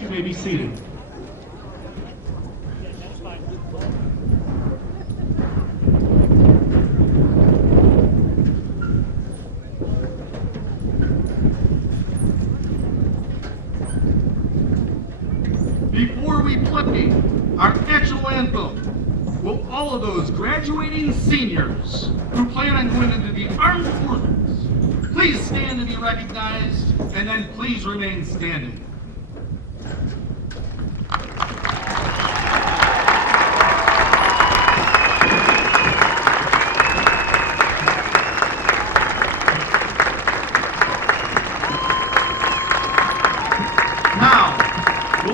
You may be seated. Before we play our national anthem, will all of those graduating seniors who plan on going into the armed forces please stand to be recognized, and then please remain standing.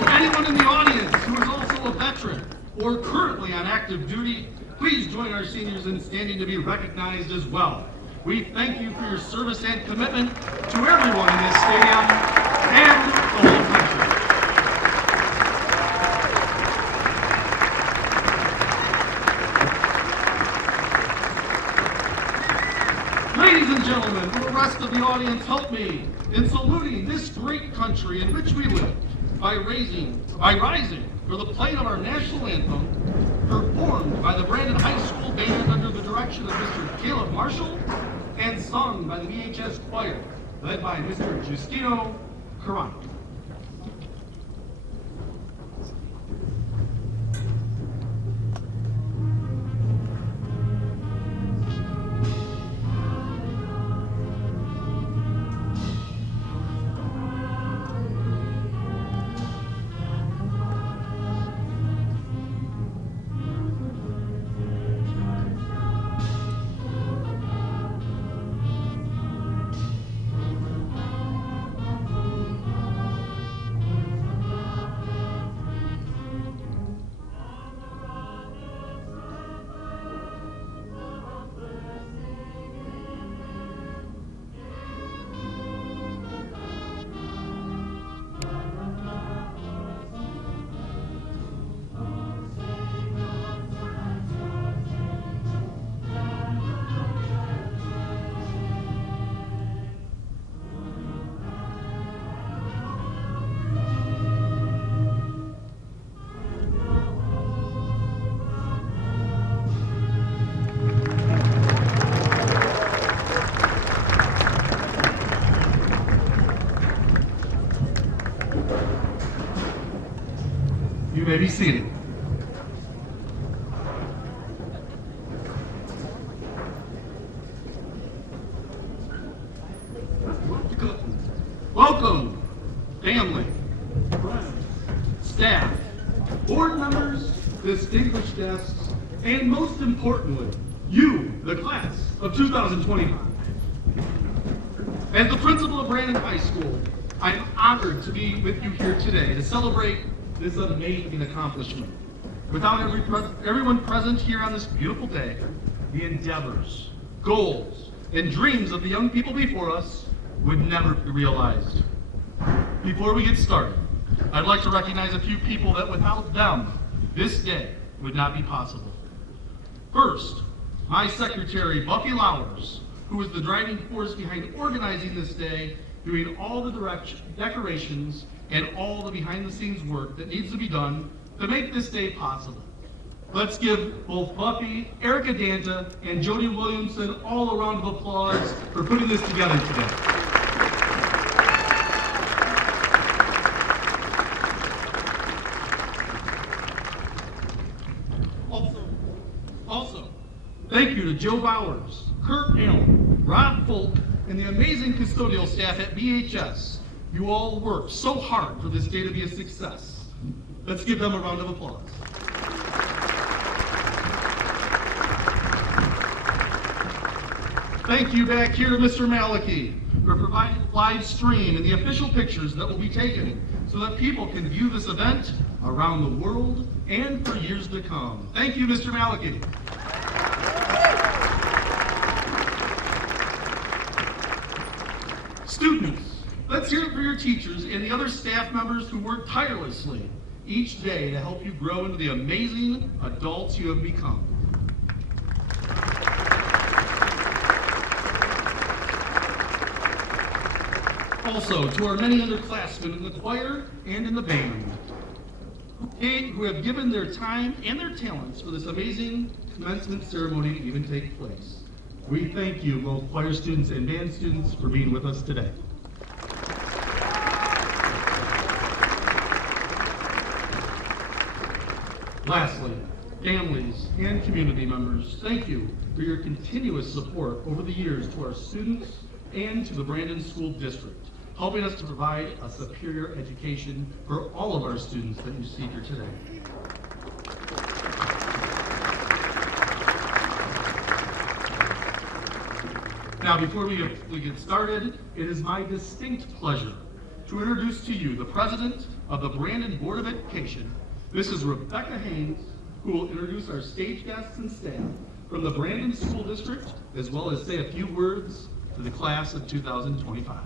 Anyone in the audience who is also a veteran or currently on active duty, please join our seniors in standing to be recognized as well. We thank you for your service and commitment to everyone in this stadium and the whole country. Ladies and gentlemen, will the rest of the audience help me in saluting this great country in which we live by rising for the playing of our national anthem, performed by the Brandon High School Band under the direction of Mr. Caleb Marshall, and sung by the VHS Choir, led by Mr. Justino Carano. You may be seated. Welcome, family, friends, staff, board members, distinguished guests, and most importantly, you, the class of 2025. As the principal of Brandon High School, I'm honored to be with you here today to celebrate this amazing accomplishment. Without everyone present here on this beautiful day, the endeavors, goals, and dreams of the young people before us would never be realized. Before we get started, I'd like to recognize a few people that without them, this day would not be possible. First, my secretary, Buffy Lowers, who is the driving force behind organizing this day, doing all the decorations and all the behind-the-scenes work that needs to be done to make this day possible. Let's give both Buffy, Erica Danta, and Jody Williamson all a round of applause for putting this together today. Also, thank you to Joe Bowers, Kurt Allen, Rob Folk, and the amazing custodial staff at BHS. You all worked so hard for this day to be a success. Let's give them a round of applause. Thank you back here to Mr. Malicki for providing the live stream and the official pictures that will be taken so that people can view this event around the world and for years to come. Thank you, Mr. Malicki. Students, let's hear it for your teachers and the other staff members who work tirelessly each day to help you grow into the amazing adults you have become. Also, to our many underclassmen in the choir and in the band, who have given their time and their talents for this amazing commencement ceremony to even take place. We thank you, both choir students and band students, for being with us today. Lastly, families and community members, thank you for your continuous support over the years to our students and to the Brandon School District, helping us to provide a superior education for all of our students that you see here today. Now, before we get started, it is my distinct pleasure to introduce to you the President of the Brandon Board of Education, Mrs. Rebecca Haynes, who will introduce our stage guests and staff from the Brandon School District, as well as say a few words to the class of 2025.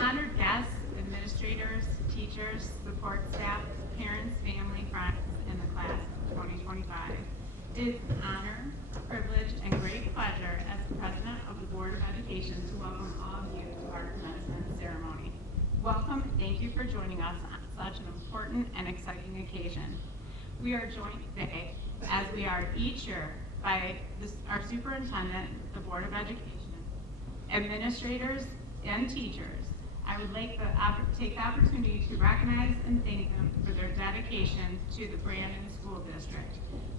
Honored guests, administrators, teachers, support staff, parents, family, friends, and the class of 2025. It is an honor, privilege, and great pleasure as the President of the Board of Education to welcome all of you to our commencement ceremony. Welcome and thank you for joining us on such an important and exciting occasion. We are joined today, as we are each year, by our superintendent, the Board of Education, administrators, and teachers. I would like to take the opportunity to recognize and thank them for their dedication to the Brandon School District.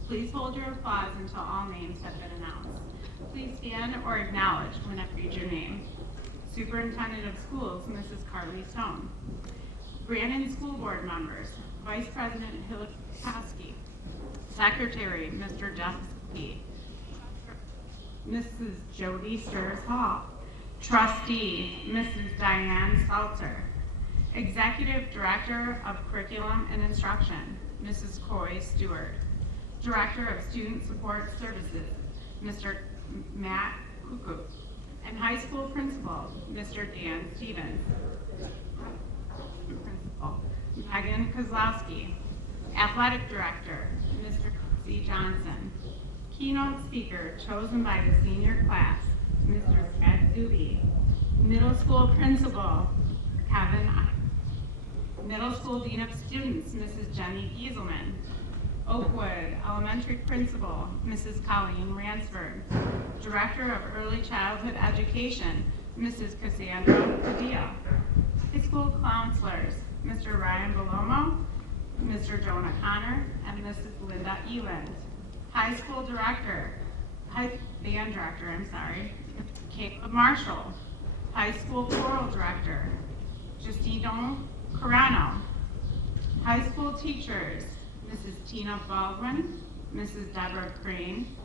Please hold your applause until all names have been announced. Please stand or acknowledge when I read your name. Superintendent of Schools, Mrs. Carly Stone. Brandon School Board members, Vice President Hillary Koski, Secretary, Mr. Jeff Ski, Mrs. Jody Stirs Hall, Trustee, Mrs. Diane Salter, Executive Director of Curriculum and Instruction, Mrs. Coy Stewart, Director of Student Support Services, Mr. Matt Kuku, and High School Principal, Mr. Dan Stevens. Principal, Megan Kozlowski. Athletic Director, Mr. C. Johnson. Keynote speaker chosen by the senior class, Mr. Fred Zuby. Middle School Principal, Kevin I. Middle School Dean of Students, Mrs. Jenny Gieselman. Oakwood Elementary Principal, Mrs. Colleen Ransford. Director of Early Childhood Education, Mrs. Cassandra Padilla. High School Counselors, Mr. Ryan Belomo, Mr. Jonah Connor, and Mrs. Linda Eland. High School Band Director, Caleb Marshall. High School Choral Director, Justino Carano. High School Teachers, Mrs. Tina Baldwin, Mrs. Deborah Crane,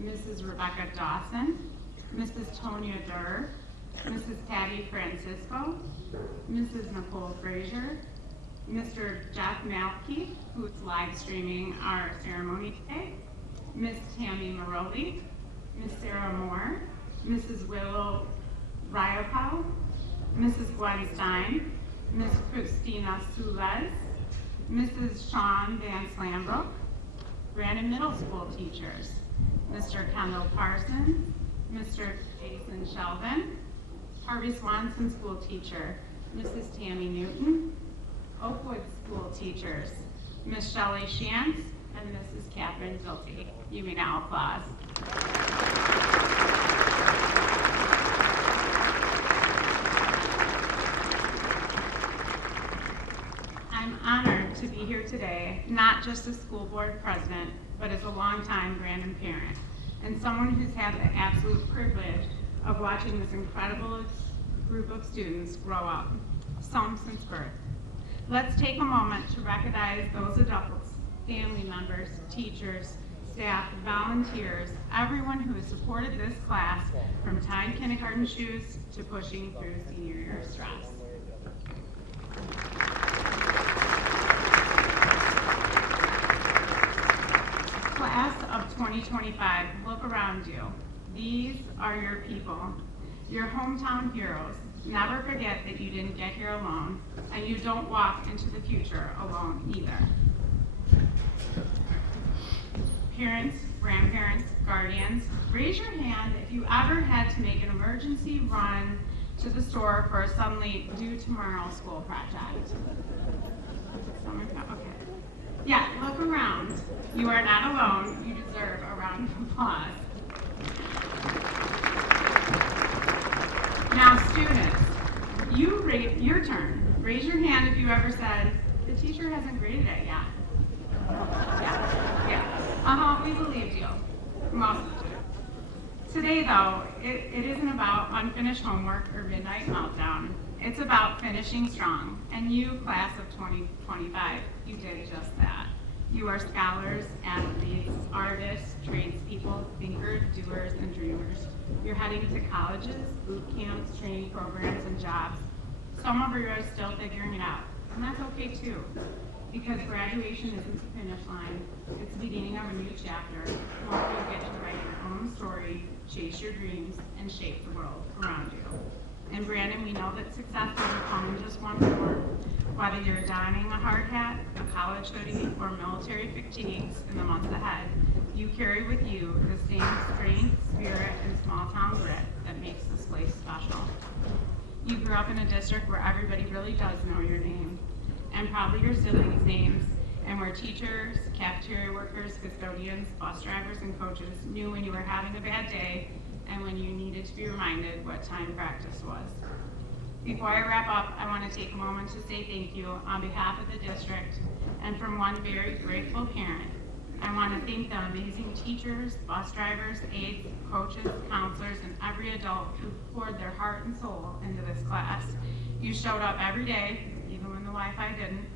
Mrs. Rebecca Dawson, Mrs. Tonya Durr, Mrs. Patty Francisco, Mrs. Nicole Frazier, Mr. Jeff Malke, who's live streaming our ceremony today, Miss Tammy Maroli, Miss Sarah Moore, Mrs. Willow Ryopow, Mrs. Gwen Stein, Miss Christina Sules, Mrs. Sean Van Slambrook, Brandon Middle School teachers, Mr. Kendall Parsons, Mr. Jason Sheldon, Harvey Swanson school teacher, Mrs. Tammy Newton, Oakwood school teachers, Miss Shelley Shantz, and Mrs. Catherine Zilte. You may now applause. I'm honored to be here today, not just as school board president, but as a longtime Brandon parent, and someone who's had the absolute privilege of watching this incredible group of students grow up, some since birth. Let's take a moment to recognize those adults family members, teachers, staff, volunteers, everyone who has supported this class from tying kindergarten shoes to pushing through senior year stress. Class of 2025, look around you. These are your people, your hometown heroes. Never forget that you didn't get here alone, and you don't walk into the future alone either. Parents, grandparents, guardians, raise your hand if you ever had to make an emergency run to the store for a suddenly due tomorrow school project. Okay. Yeah, look around. You are not alone. You deserve a round of applause. Now, students, your turn. Raise your hand if you ever said, the teacher hasn't graded it yet. Yeah. We believed you. Most of you. Today, though, it isn't about unfinished homework or midnight meltdown. It's about finishing strong. And you, class of 2025, you did just that. You are scholars, athletes, artists, tradespeople, thinkers, doers, and dreamers. You're heading to colleges, boot camps, training programs, and jobs. Some of you are still figuring it out, and that's okay too, because graduation isn't the finish line. It's the beginning of a new chapter, one where you get to write your own story, chase your dreams, and shape the world around you. And Brandon, we know that success doesn't come in just one form. Whether you're donning a hard hat, a college hoodie, or military fatigues in the months ahead, you carry with you the same strength, spirit, and small-town grit that makes this place special. You grew up in a district where everybody really does know your name, and probably your siblings' names, and where teachers, cafeteria workers, custodians, bus drivers, and coaches knew when you were having a bad day and when you needed to be reminded what time practice was. Before I wrap up, I want to take a moment to say thank you on behalf of the district, and from one very grateful parent. I want to thank the amazing teachers, bus drivers, aides, coaches, counselors, and every adult who poured their heart and soul into this class. You showed up every day, even when the Wi-Fi didn't.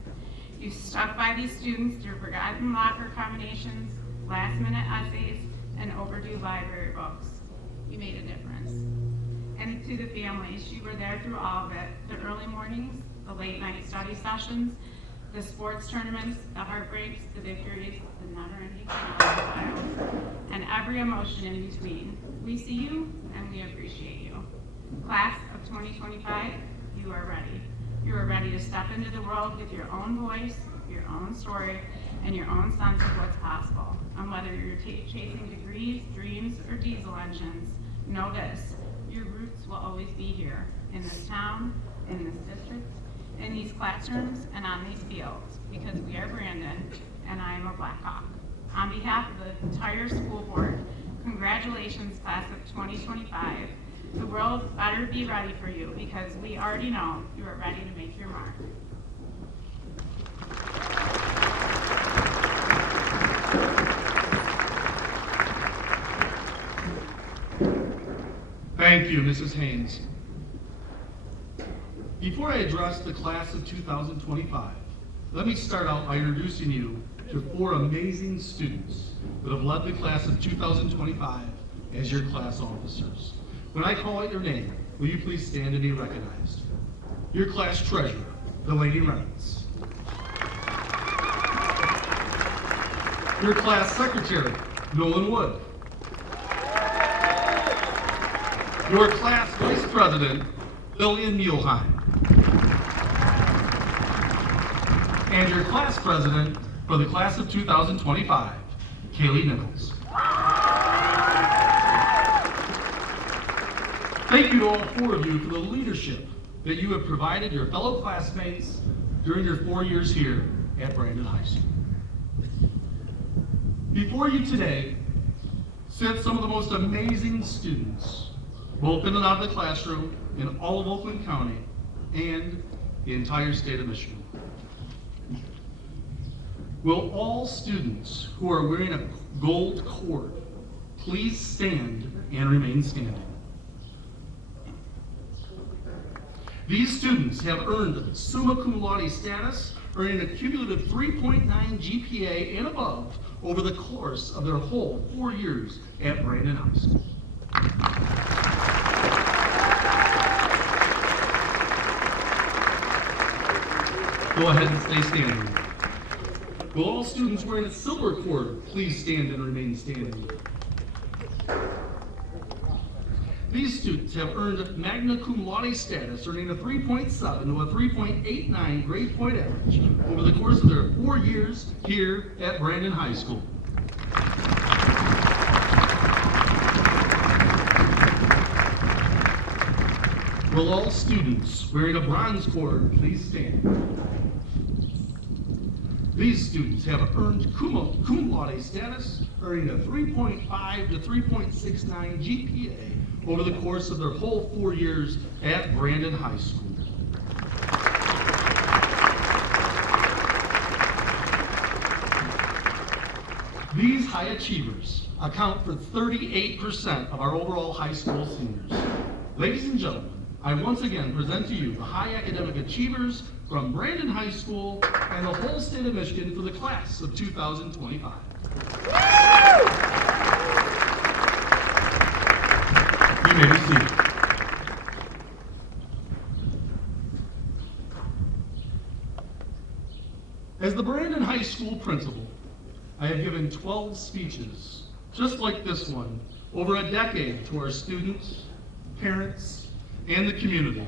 You stuck by these students through forgotten locker combinations, last-minute essays, and overdue library books. You made a difference. And to the families, you were there through all of it, the early mornings, the late night study sessions, the sports tournaments, the heartbreaks, the victories, the never-ending trials, and every emotion in between. We see you, and we appreciate you. Class of 2025, you are ready. You are ready to step into the world with your own voice, your own story, and your own sense of what's possible. And whether you're chasing degrees, dreams, or diesel engines, know this, your roots will always be here, in this town, in this district, in these classrooms, and on these fields, because we are Brandon, and I am a Blackhawk. On behalf of the entire school board, congratulations, class of 2025. The world better be ready for you, because we already know you are ready to make your mark. Thank you, Mrs. Haynes. Before I address the class of 2025, let me start out by introducing you to 4 amazing students that have led the class of 2025 as your class officers. When I call out your name, will you please stand and be recognized? Your class treasurer, Delaney Reynolds. Your class secretary, Nolan Wood. Your class vice president, Lillian Muehlheim. And your class president for the class of 2025, Kaylee Nichols. Thank you to all 4 of you for the leadership that you have provided your fellow classmates during your 4 years here at Brandon High School. Before you today sit some of the most amazing students, both in and out of the classroom in all of Oakland County and the entire state of Michigan. Will all students who are wearing a gold cord please stand and remain standing? These students have earned summa cum laude status earning a cumulative 3.9 GPA and above over the course of their whole 4 years at Brandon High School. Go ahead and stay standing. Will all students wearing a silver cord please stand and remain standing? These students have earned magna cum laude status, earning a 3.7 to a 3.89 grade point average over the course of their 4 years here at Brandon High School. Will all students wearing a bronze cord please stand? These students have earned cum laude status, earning a 3.5 to 3.69 GPA over the course of their whole 4 years at Brandon High School. These high achievers account for 38% of our overall high school seniors. Ladies and gentlemen, I once again present to you the high academic achievers from Brandon High School and the whole state of Michigan for the class of 2025. You may be seated. As the Brandon High School principal, I have given 12 speeches, just like this one, over a decade to our students, parents, and the community.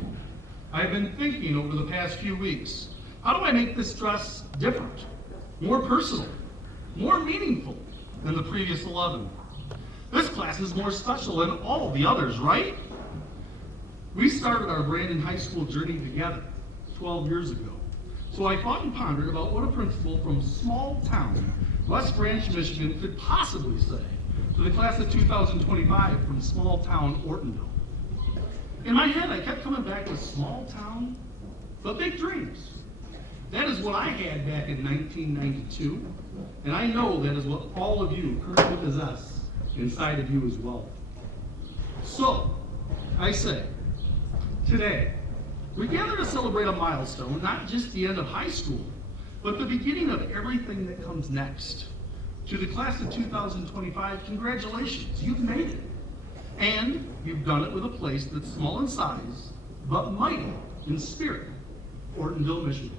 I've been thinking over the past few weeks, how do I make this dress different, more personal, more meaningful than the previous 11? This class is more special than all the others, right? We started our Brandon High School journey together 12 years ago. So I thought and pondered about what a principal from small town West Branch, Michigan could possibly say to the class of 2025 from small town Ortonville. In my head, I kept coming back to small town, but big dreams. That is what I had back in 1992, and I know that is what all of you currently possess inside of you as well. So, I say, today, we gather to celebrate a milestone, not just the end of high school, but the beginning of everything that comes next. To the class of 2025, congratulations, you've made it. And you've done it with a place that's small in size, but mighty in spirit, Ortonville, Michigan.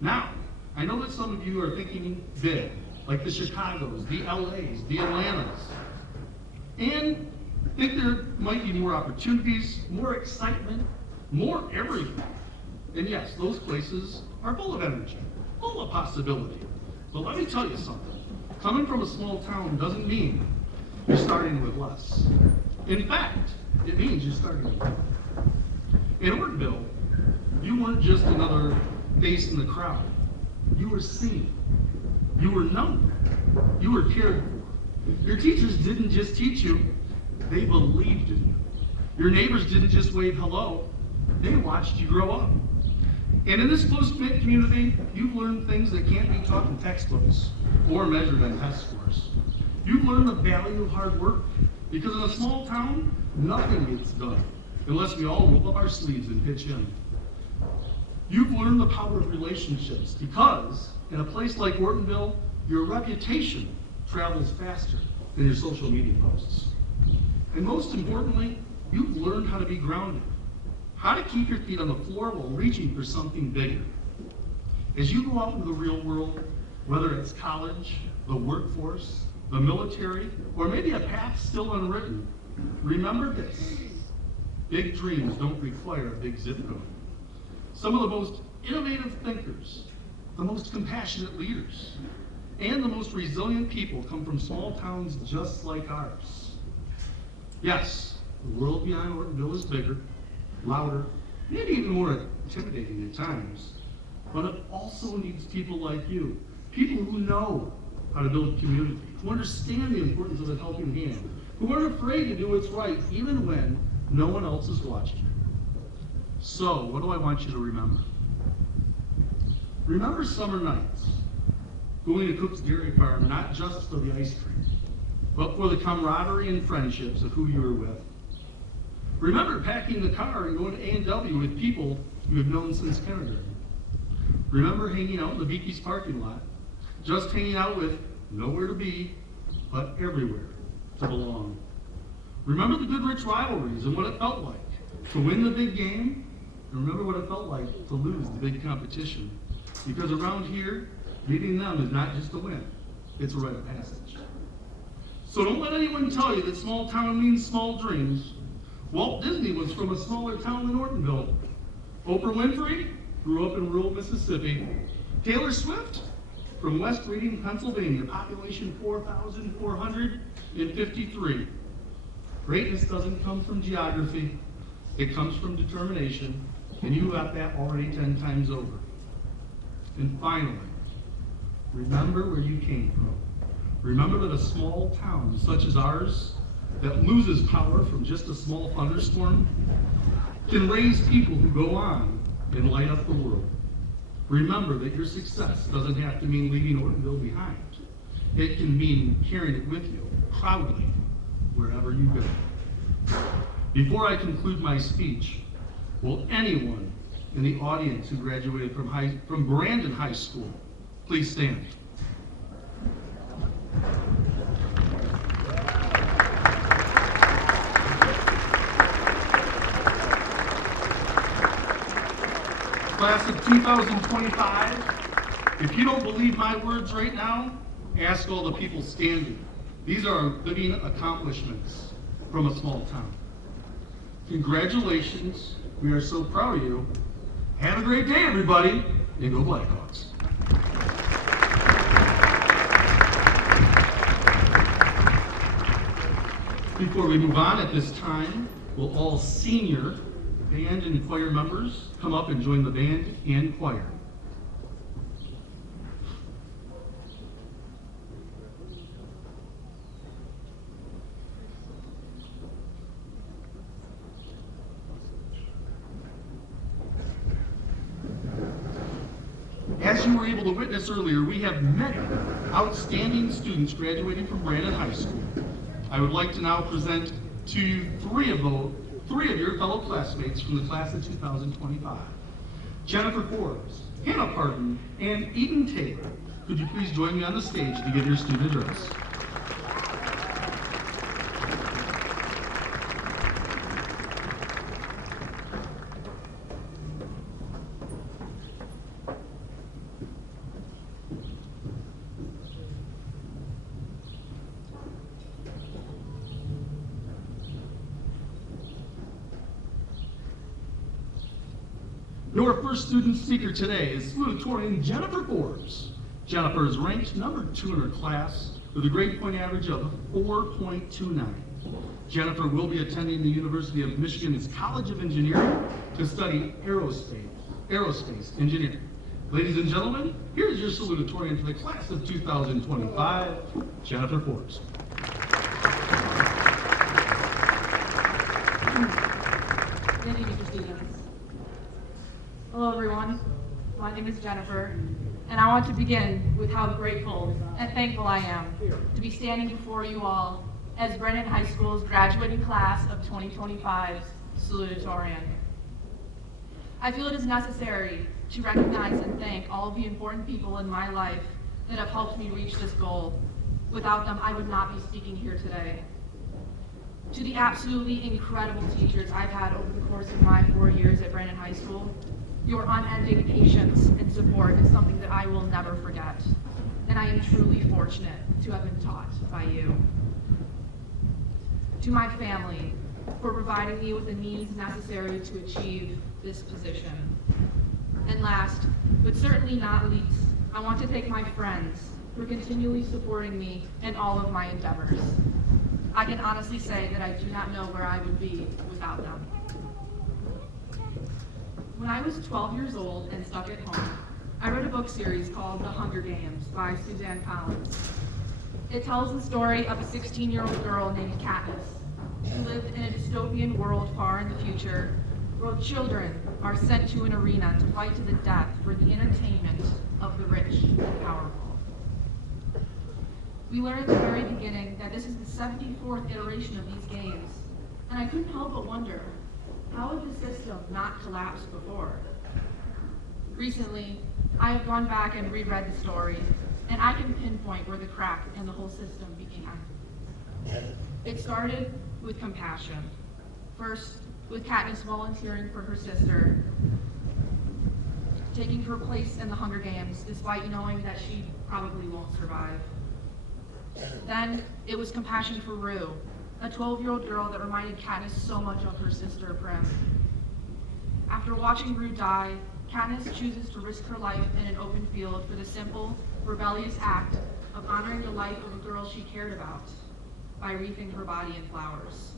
Now, I know that some of you are thinking big, like the Chicagos, the LAs, the Atlantas, and think there might be more opportunities, more excitement, more everything. And yes, those places are full of energy, full of possibility. But let me tell you something. Coming from a small town doesn't mean you're starting with less. In fact, it means you're starting with more. In Ortonville, you weren't just another face in the crowd. You were seen. You were known. You were cared for. Your teachers didn't just teach you, they believed in you. Your neighbors didn't just wave hello, they watched you grow up. And in this close-knit community, you've learned things that can't be taught in textbooks or measured on test scores. You've learned the value of hard work, because in a small town, nothing gets done unless we all roll up our sleeves and pitch in. You've learned the power of relationships, because in a place like Ortonville, your reputation travels faster than your social media posts. And most importantly, you've learned how to be grounded, how to keep your feet on the floor while reaching for something bigger. As you go out into the real world, whether it's college, the workforce, the military, or maybe a path still unwritten, remember this: big dreams don't require a big zip code. Some of the most innovative thinkers, the most compassionate leaders, and the most resilient people come from small towns just like ours. Yes, the world beyond Ortonville is bigger, louder, maybe even more intimidating at times, but it also needs people like you, people who know how to build community, who understand the importance of a helping hand, who aren't afraid to do what's right even when no one else is watching. So, what do I want you to remember? Remember summer nights, going to Cook's Dairy Farm, not just for the ice cream, but for the camaraderie and friendships of who you were with. Remember packing the car and going to A&W with people you have known since kindergarten. Remember hanging out in the Beaky's parking lot, just hanging out with nowhere to be, but everywhere to belong. Remember the Goodrich rivalries and what it felt like to win the big game, and remember what it felt like to lose the big competition. Because around here, beating them is not just a win, it's a rite of passage. So don't let anyone tell you that small town means small dreams. Walt Disney was from a smaller town than Ortonville. Oprah Winfrey grew up in rural Mississippi. Taylor Swift from West Reading, Pennsylvania, population 4,453. Greatness doesn't come from geography, it comes from determination, and you got that already 10 times over. And finally, remember where you came from. Remember that a small town such as ours that loses power from just a small thunderstorm can raise people who go on and light up the world. Remember that your success doesn't have to mean leaving Ortonville behind. It can mean carrying it with you proudly wherever you go. Before I conclude my speech, will anyone in the audience who graduated from Brandon High School please stand? Class of 2025, if you don't believe my words right now, ask all the people standing. These are living accomplishments from a small town. Congratulations, we are so proud of you. Have a great day, everybody, and go Blackhawks. Before we move on at this time, will all senior band and choir members come up and join the band and choir. As you were able to witness earlier, we have many outstanding students graduating from Brandon High School. I would like to now present to you three of your fellow classmates from the class of 2025. Jennifer Forbes, Hannah Pardon, and Eden Taylor. Could you please join me on the stage to give your student address? Your first student speaker today is salutatorian Jennifer Forbes. Jennifer is ranked number 2 in her class with a grade point average of 4.29. Jennifer will be attending the University of Michigan's College of Engineering to study aerospace engineering. Ladies and gentlemen, here's your salutatorian for the class of 2025, Jennifer Forbes. Good evening, students. Hello, everyone. My name is Jennifer, and I want to begin with how grateful and thankful I am to be standing before you all as Brandon High School's graduating class of 2025's salutatorian. I feel it is necessary to recognize and thank all of the important people in my life that have helped me reach this goal. Without them, I would not be speaking here today. To the absolutely incredible teachers I've had over the course of my 4 years at Brandon High School, your unending patience and support is something that I will never forget, and I am truly fortunate to have been taught by you. To my family, for providing me with the means necessary to achieve this position. And last, but certainly not least, I want to thank my friends for continually supporting me in all of my endeavors. I can honestly say that I do not know where I would be without them. When I was 12 years old and stuck at home, I read a book series called The Hunger Games by Suzanne Collins. It tells the story of a 16-year-old girl named Katniss, who lived in a dystopian world far in the future, where children are sent to an arena to fight to the death for the entertainment of the rich and powerful. We learn at the very beginning that this is the 74th iteration of these games, and I couldn't help but wonder, how had the system not collapsed before? Recently, I have gone back and reread the story, and I can pinpoint where the crack in the whole system began. It started with compassion. First, with Katniss volunteering for her sister, taking her place in the Hunger Games despite knowing that she probably won't survive. Then, it was compassion for Rue, a 12-year-old girl that reminded Katniss so much of her sister Prim. After watching Rue die, Katniss chooses to risk her life in an open field for the simple, rebellious act of honoring the life of a girl she cared about by wreathing her body in flowers.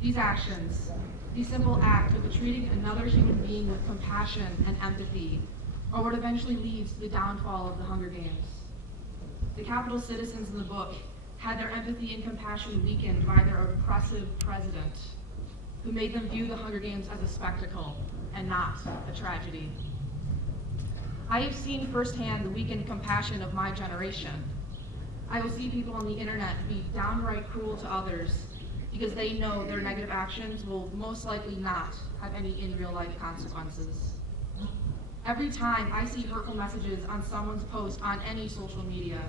These actions, the simple act of treating another human being with compassion and empathy, are what eventually leads to the downfall of the Hunger Games. The Capitol citizens in the book had their empathy and compassion weakened by their oppressive president, who made them view the Hunger Games as a spectacle and not a tragedy. I have seen firsthand the weakened compassion of my generation. I will see people on the internet be downright cruel to others because they know their negative actions will most likely not have any in real life consequences. Every time I see hurtful messages on someone's post on any social media,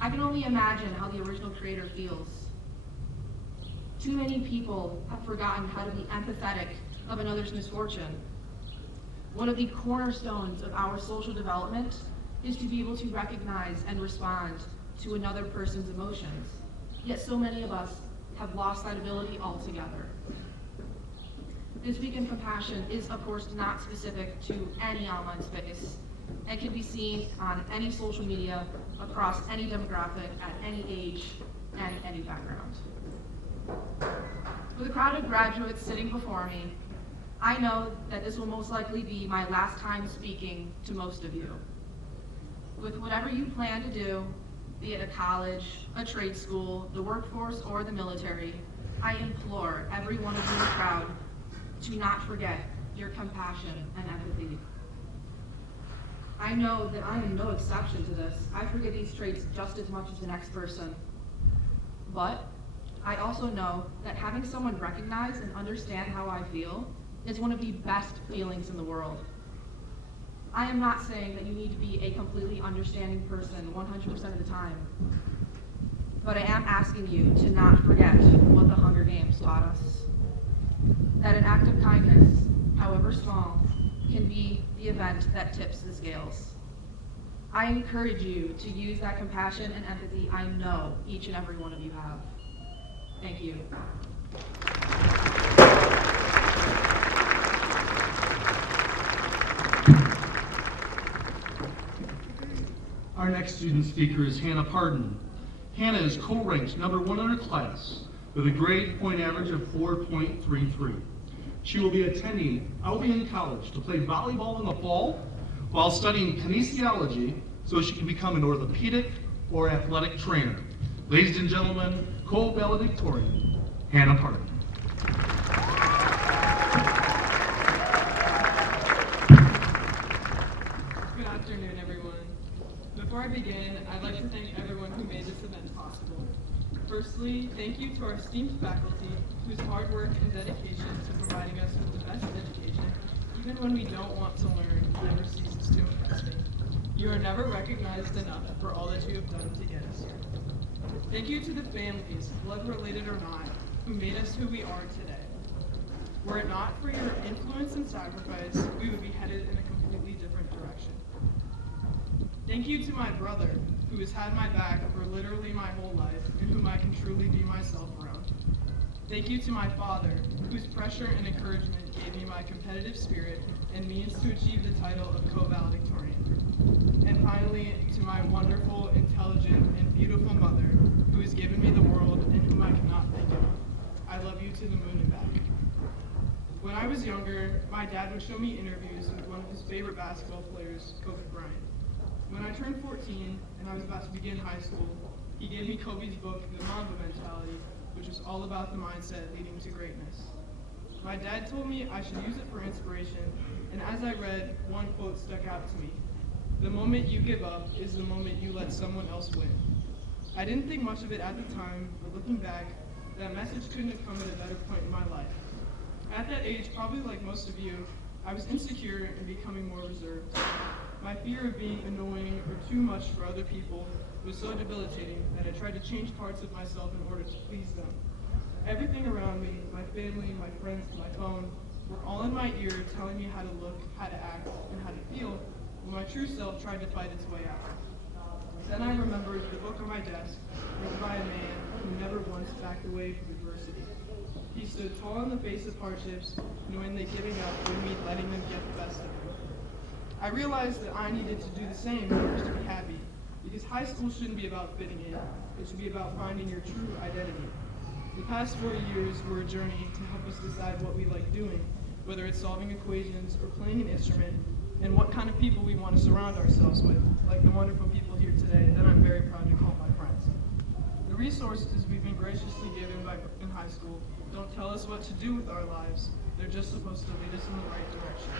I can only imagine how the original creator feels. Too many people have forgotten how to be empathetic of another's misfortune. One of the cornerstones of our social development is to be able to recognize and respond to another person's emotions. Yet so many of us have lost that ability altogether. This week in compassion is, of course, not specific to any online space and can be seen on any social media across any demographic at any age and any background. With a crowd of graduates sitting before me, I know that this will most likely be my last time speaking to most of you. With whatever you plan to do, be it a college, a trade school, the workforce, or the military, I implore every one of you in the crowd to not forget your compassion and empathy. I know that I am no exception to this. I forget these traits just as much as the next person. But I also know that having someone recognize and understand how I feel is one of the best feelings in the world. I am not saying that you need to be a completely understanding person 100% of the time, but I am asking you to not forget what the Hunger Games taught us. That an act of kindness, however small, can be the event that tips the scales. I encourage you to use that compassion and empathy I know each and every one of you have. Thank you. Our next student speaker is Hannah Pardon. Hannah is co-ranked number 1 in her class with a grade point average of 4.33. She will be attending Albion College to play volleyball in the fall while studying kinesiology so she can become an orthopedic or athletic trainer. Ladies and gentlemen, co-valedictorian, Hannah Pardon. Good afternoon, everyone. Before I begin, I'd like to thank everyone who made this event possible. Firstly, thank you to our esteemed faculty, whose hard work and dedication to providing us with the best education, even when we don't want to learn, never ceases to impress me. You are never recognized enough for all that you have done to get us here. Thank you to the families, blood related or not, who made us who we are today. Were it not for your influence and sacrifice, we would be headed in a completely different direction. Thank you to my brother, who has had my back for literally my whole life, and whom I can truly be myself around. Thank you to my father, whose pressure and encouragement gave me my competitive spirit and means to achieve the title of co-valedictorian. And finally, to my wonderful, intelligent, and beautiful mother, who has given me the world and whom I cannot thank enough. I love you to the moon and back. When I was younger, my dad would show me interviews with one of his favorite basketball players, Kobe Bryant. When I turned 14 and I was about to begin high school, he gave me Kobe's book, The Mamba Mentality, which was all about the mindset leading to greatness. My dad told me I should use it for inspiration, and as I read, one quote stuck out to me. The moment you give up is the moment you let someone else win. I didn't think much of it at the time, but looking back, that message couldn't have come at a better point in my life. At that age, probably like most of you, I was insecure and becoming more reserved. My fear of being annoying or too much for other people was so debilitating that I tried to change parts of myself in order to please them. Everything around me, my family, my friends, my phone, were all in my ear telling me how to look, how to act, and how to feel when my true self tried to fight its way out. Then I remembered the book on my desk, written by a man who never once backed away from adversity. He stood tall in the face of hardships, knowing that giving up would mean letting them get the best of him. I realized that I needed to do the same in order to be happy, because high school shouldn't be about fitting in, it should be about finding your true identity. The past 4 years were a journey to help us decide what we like doing, whether it's solving equations or playing an instrument, and what kind of people we want to surround ourselves with, like the wonderful people here today that I'm very proud to call my friends. The resources we've been graciously given in high school don't tell us what to do with our lives, they're just supposed to lead us in the right direction.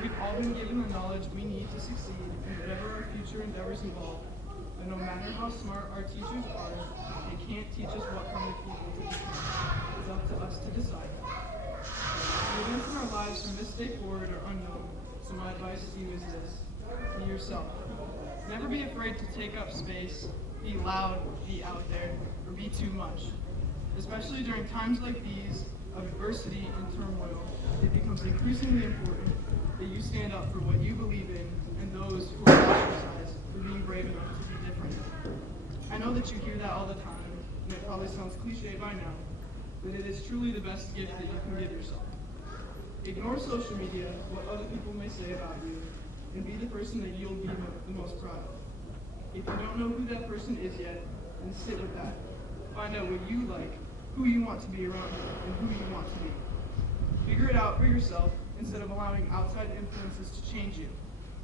We've all been given the knowledge we need to succeed in whatever our future endeavors involve, but no matter how smart our teachers are, they can't teach us what kind of people to become. It's up to us to decide. The events in our lives from this day forward are unknown, so my advice to you is this: be yourself. Never be afraid to take up space, be loud, be out there, or be too much. Especially during times like these of adversity and turmoil, it becomes increasingly important that you stand up for what you believe in and those who are ostracized for being brave enough to be different. I know that you hear that all the time, and it probably sounds cliche by now, but it is truly the best gift that you can give yourself. Ignore social media, what other people may say about you, and be the person that you'll be the most proud of. If you don't know who that person is yet, then sit with that. Find out what you like, who you want to be around, and who you want to be. Figure it out for yourself instead of allowing outside influences to change you.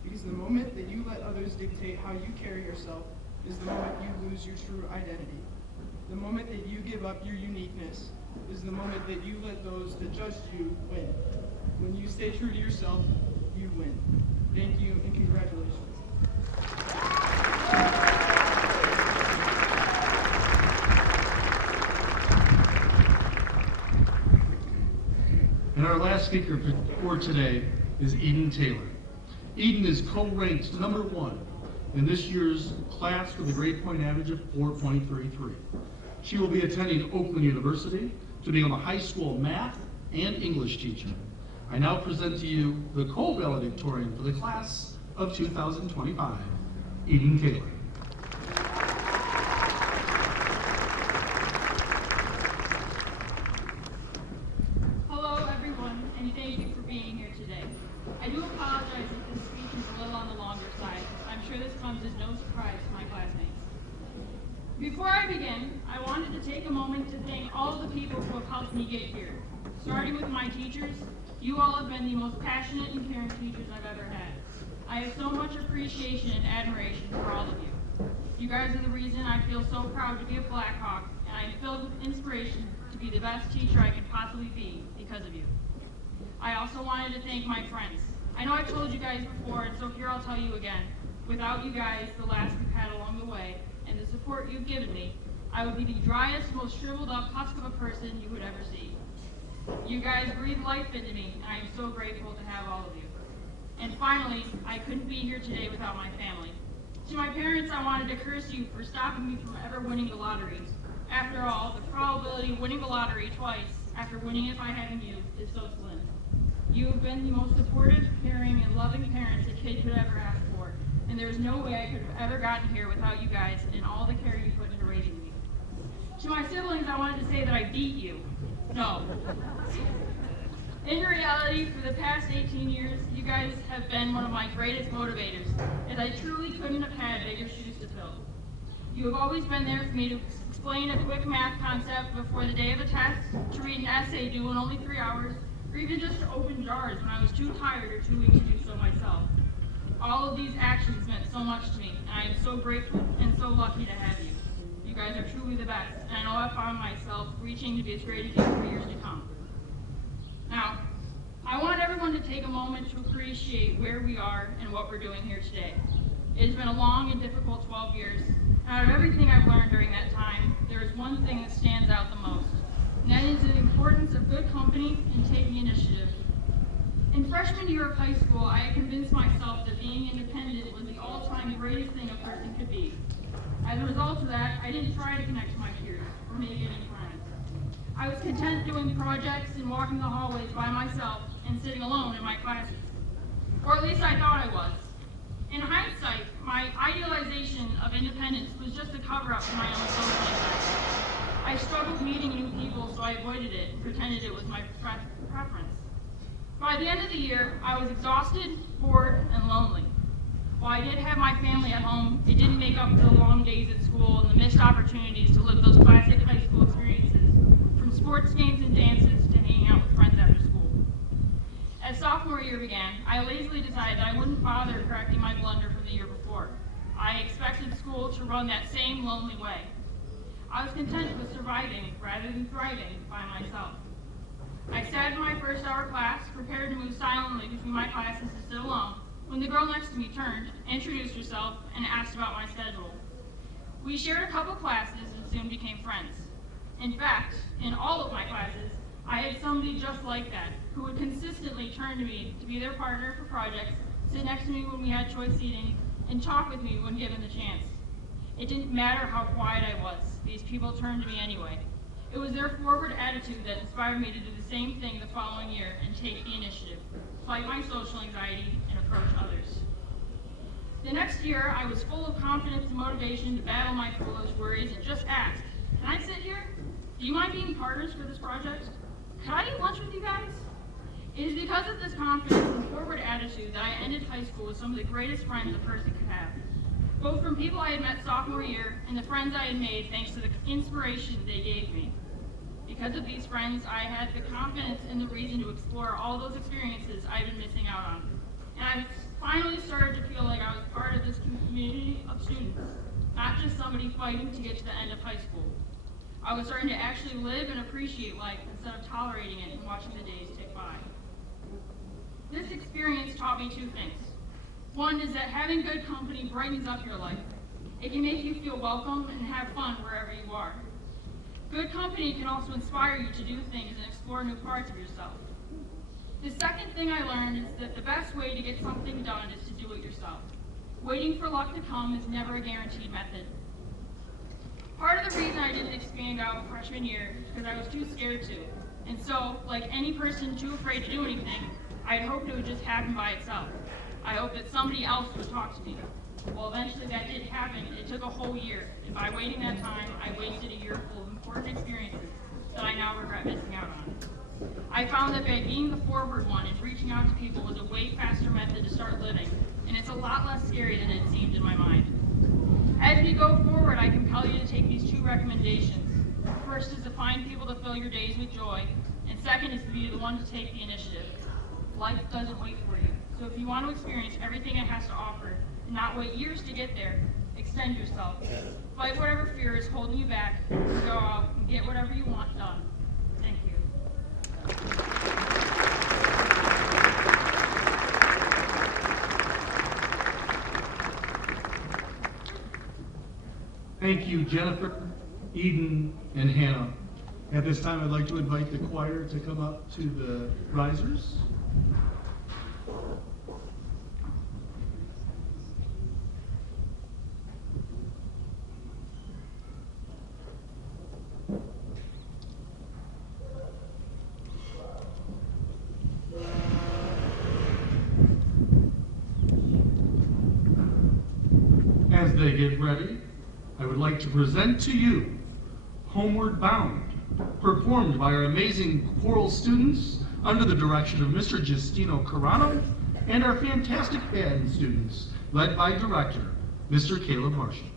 Because the moment that you let others dictate how you carry yourself is the moment you lose your true identity. The moment that you give up your uniqueness is the moment that you let those that judged you win. When you stay true to yourself, you win. Thank you and congratulations. And our last speaker for today is Eden Taylor. Eden is co-ranked #1 in this year's class with a grade point average of 4.33. She will be attending Oakland University to become a high school math and English teacher. I now present to you the co-valedictorian for the class of 2025, Eden Taylor. Hello, everyone, and thank you for being here today. I do apologize if this speech is a little on the longer side. I'm sure this comes as no surprise to my classmates. Before I begin, I wanted to take a moment to thank all of the people who have helped me get here. Starting with my teachers, you all have been the most passionate and caring teachers I've ever had. I have so much appreciation and admiration for all of you. You guys are the reason I feel so proud to be a Blackhawk, and I am filled with inspiration to be the best teacher I could possibly be because of you. I also wanted to thank my friends. I know I've told you guys before, and so here I'll tell you again. Without you guys, the laughs we've had along the way, and the support you've given me, I would be the driest, most shriveled up husk of a person you would ever see. You guys breathe life into me, and I am so grateful to have all of you. And finally, I couldn't be here today without my family. To my parents, I wanted to curse you for stopping me from ever winning the lottery. After all, the probability of winning the lottery twice after winning it by having you is so slim. You have been the most supportive, caring, and loving parents a kid could ever ask for, and there is no way I could have ever gotten here without you guys and all the care you put into raising me. To my siblings, I wanted to say that I beat you. No. In reality, for the past 18 years, you guys have been one of my greatest motivators, as I truly couldn't have had bigger shoes to fill. You have always been there for me to explain a quick math concept before the day of a test, to read an essay due in only 3 hours, or even just to open jars when I was too tired or too weak to do so myself. All of these actions meant so much to me, and I am so grateful and so lucky to have you. You guys are truly the best, and I know I found myself reaching to be as great as you for years to come. Now, I want everyone to take a moment to appreciate where we are and what we're doing here today. It has been a long and difficult 12 years, and out of everything I've learned during that time, there is one thing that stands out the most, and that is the importance of good company and taking initiative. In freshman year of high school, I had convinced myself that being independent was the all-time greatest thing a person could be. As a result of that, I didn't try to connect to my peers or make any friends. I was content doing projects and walking the hallways by myself and sitting alone in my classes. Or at least I thought I was. In hindsight, my idealization of independence was just a cover-up for my own social anxiety. I struggled meeting new people, so I avoided it and pretended it was my preference. By the end of the year, I was exhausted, bored, and lonely. While I did have my family at home, it didn't make up for the long days at school and the missed opportunities to live those classic high school experiences, from sports games and dances to hanging out with friends after school. As sophomore year began, I lazily decided that I wouldn't bother correcting my blunder from the year before. I expected school to run that same lonely way. I was content with surviving rather than thriving by myself. I sat in my first hour class, prepared to move silently between my classes to sit alone, when the girl next to me turned, introduced herself, and asked about my schedule. We shared a couple classes and soon became friends. In fact, in all of my classes, I had somebody just like that, who would consistently turn to me to be their partner for projects, sit next to me when we had choice seating, and talk with me when given the chance. It didn't matter how quiet I was, these people turned to me anyway. It was their forward attitude that inspired me to do the same thing the following year and take the initiative, fight my social anxiety, and approach others. The next year, I was full of confidence and motivation to battle my foolish worries and just asked, "Can I sit here? Do you mind being partners for this project? Could I eat lunch with you guys?" It is because of this confidence and forward attitude that I ended high school with some of the greatest friends a person could have, both from people I had met sophomore year and the friends I had made thanks to the inspiration they gave me. Because of these friends, I had the confidence and the reason to explore all those experiences I had been missing out on. And I finally started to feel like I was part of this community of students, not just somebody fighting to get to the end of high school. I was starting to actually live and appreciate life instead of tolerating it and watching the days tick by. This experience taught me two things. One is that having good company brightens up your life. It can make you feel welcome and have fun wherever you are. Good company can also inspire you to do things and explore new parts of yourself. The second thing I learned is that the best way to get something done is to do it yourself. Waiting for luck to come is never a guaranteed method. Part of the reason I didn't expand out freshman year is because I was too scared to. And so, like any person too afraid to do anything, I had hoped it would just happen by itself. I hoped that somebody else would talk to me. Well, eventually that did happen. It took a whole year. And by waiting that time, I wasted a year full of important experiences that I now regret missing out on. I found that by being the forward one and reaching out to people was a way faster method to start living, and it's a lot less scary than it seemed in my mind. As we go forward, I compel you to take these two recommendations. First is to find people to fill your days with joy, and second is to be the one to take the initiative. Life doesn't wait for you, so if you want to experience everything it has to offer, and not wait years to get there, extend yourself. Fight whatever fear is holding you back, go out and get whatever you want done. Thank you. Thank you, Jennifer, Eden, and Hannah. At this time, I'd like to invite the choir to come up to the risers. As they get ready, I would like to present to you Homeward Bound, performed by our amazing choral students under the direction of Mr. Justino Carano and our fantastic band students, led by director, Mr. Caleb Marshall.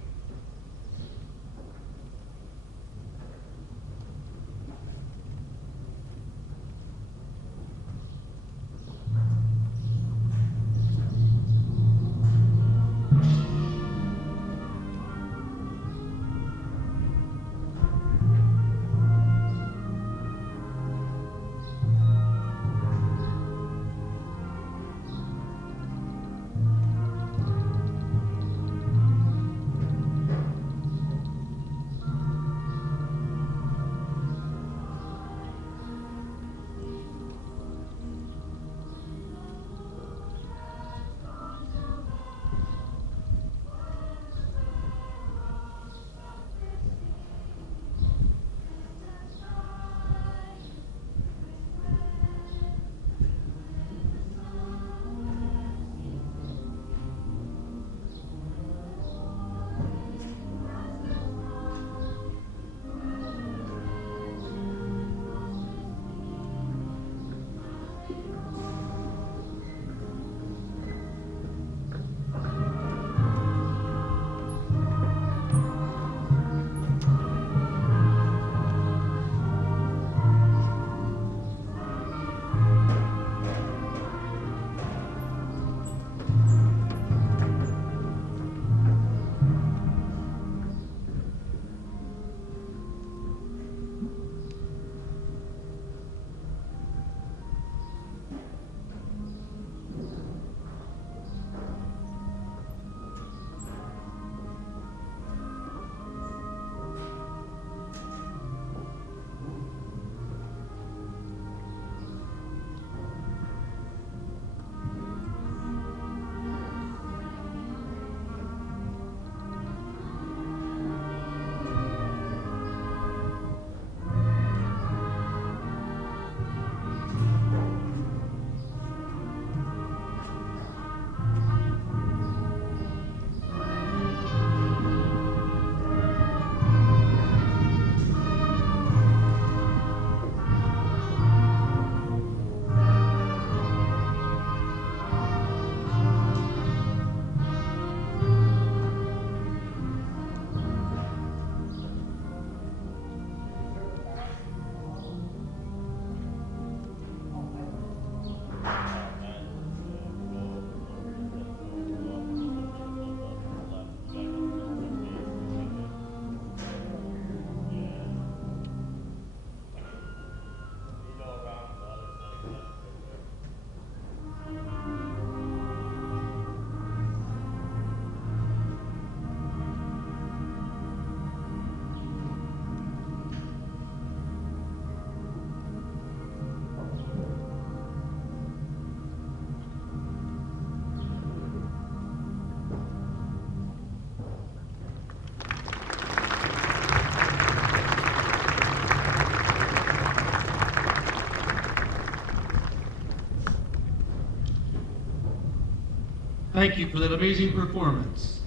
Thank you for that amazing performance.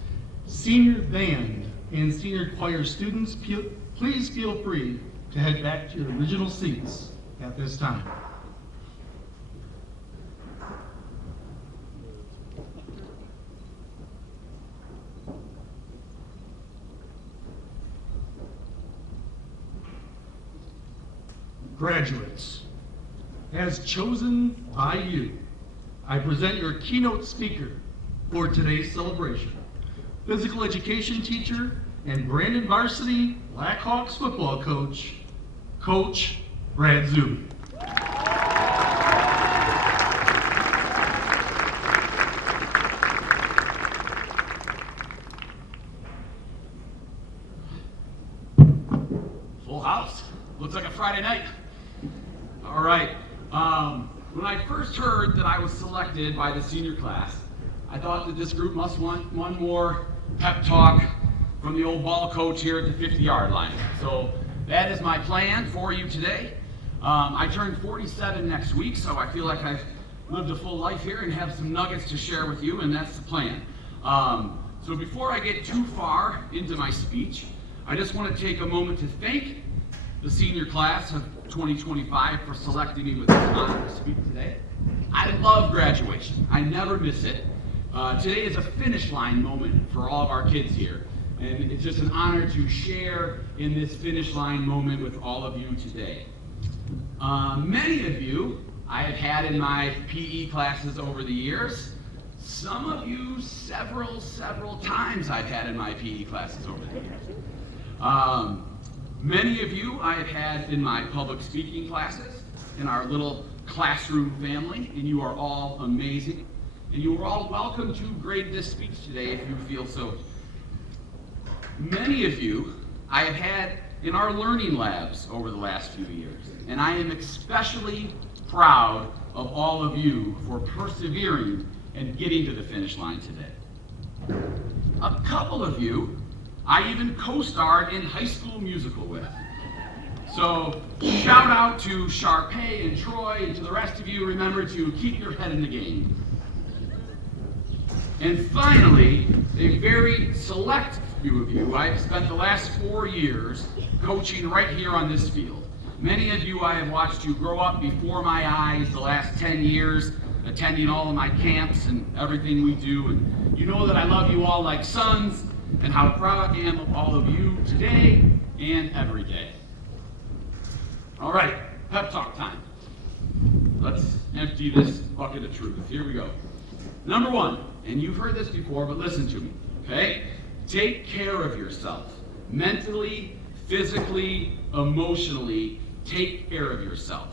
Senior band and senior choir students, please feel free to head back to your original seats at this time. Graduates, as chosen by you, I present your keynote speaker for today's celebration, physical education teacher and Brandon Varsity Blackhawks football coach, Coach Brad Zuby. Full house. Looks like a Friday night. All right. When I first heard that I was selected by the senior class, I thought that this group must want one more pep talk from the old ball coach here at the 50-yard line. So that is my plan for you today. I turn 47 next week, so I feel like I've lived a full life here and have some nuggets to share with you, and that's the plan. So before I get too far into my speech, I just want to take a moment to thank the senior class of 2025 for selecting me with this honor to speak today. I love graduation. I never miss it. Today is a finish line moment for all of our kids here, and it's just an honor to share in this finish line moment with all of you today. Many of you I have had in my PE classes over the years. Some of you several times I've had in my PE classes over the years. Many of you I have had in my public speaking classes, in our little classroom family, and you are all amazing. And you are all welcome to grade this speech today if you feel so. Many of you I have had in our learning labs over the last few years, and I am especially proud of all of you for persevering and getting to the finish line today. A couple of you I even co-starred in High School Musical with. So shout out to Sharpay and Troy, and to the rest of you, remember to keep your head in the game. And finally, a very select few of you, I've spent the last 4 years coaching right here on this field. Many of you I have watched you grow up before my eyes the last 10 years, attending all of my camps and everything we do. And you know that I love you all like sons, and how proud I am of all of you today and every day. All right, pep talk time. Let's empty this bucket of truth. Here we go. Number one, and you've heard this before, but listen to me, okay? Take care of yourself. Mentally, physically, emotionally, take care of yourself.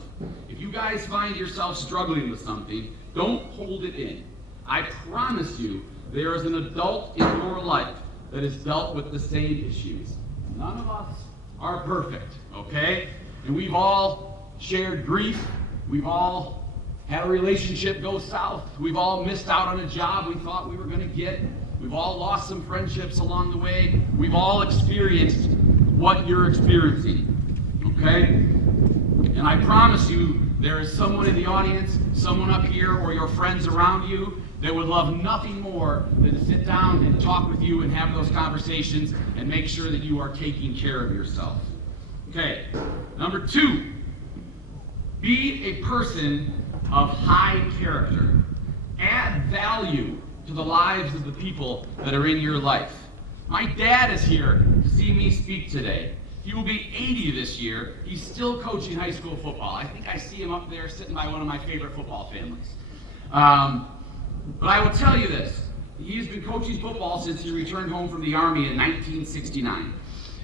If you guys find yourself struggling with something, don't hold it in. I promise you, there is an adult in your life that has dealt with the same issues. None of us are perfect, okay? And we've all shared grief. We've all had a relationship go south. We've all missed out on a job we thought we were going to get. We've all lost some friendships along the way. We've all experienced what you're experiencing, okay? And I promise you, there is someone in the audience, someone up here, or your friends around you that would love nothing more than to sit down and talk with you and have those conversations and make sure that you are taking care of yourself. Okay, number two, be a person of high character. Add value to the lives of the people that are in your life. My dad is here to see me speak today. He will be 80 this year. He's still coaching high school football. I think I see him up there sitting by one of my favorite football families. But I will tell you this. He's been coaching football since he returned home from the Army in 1969.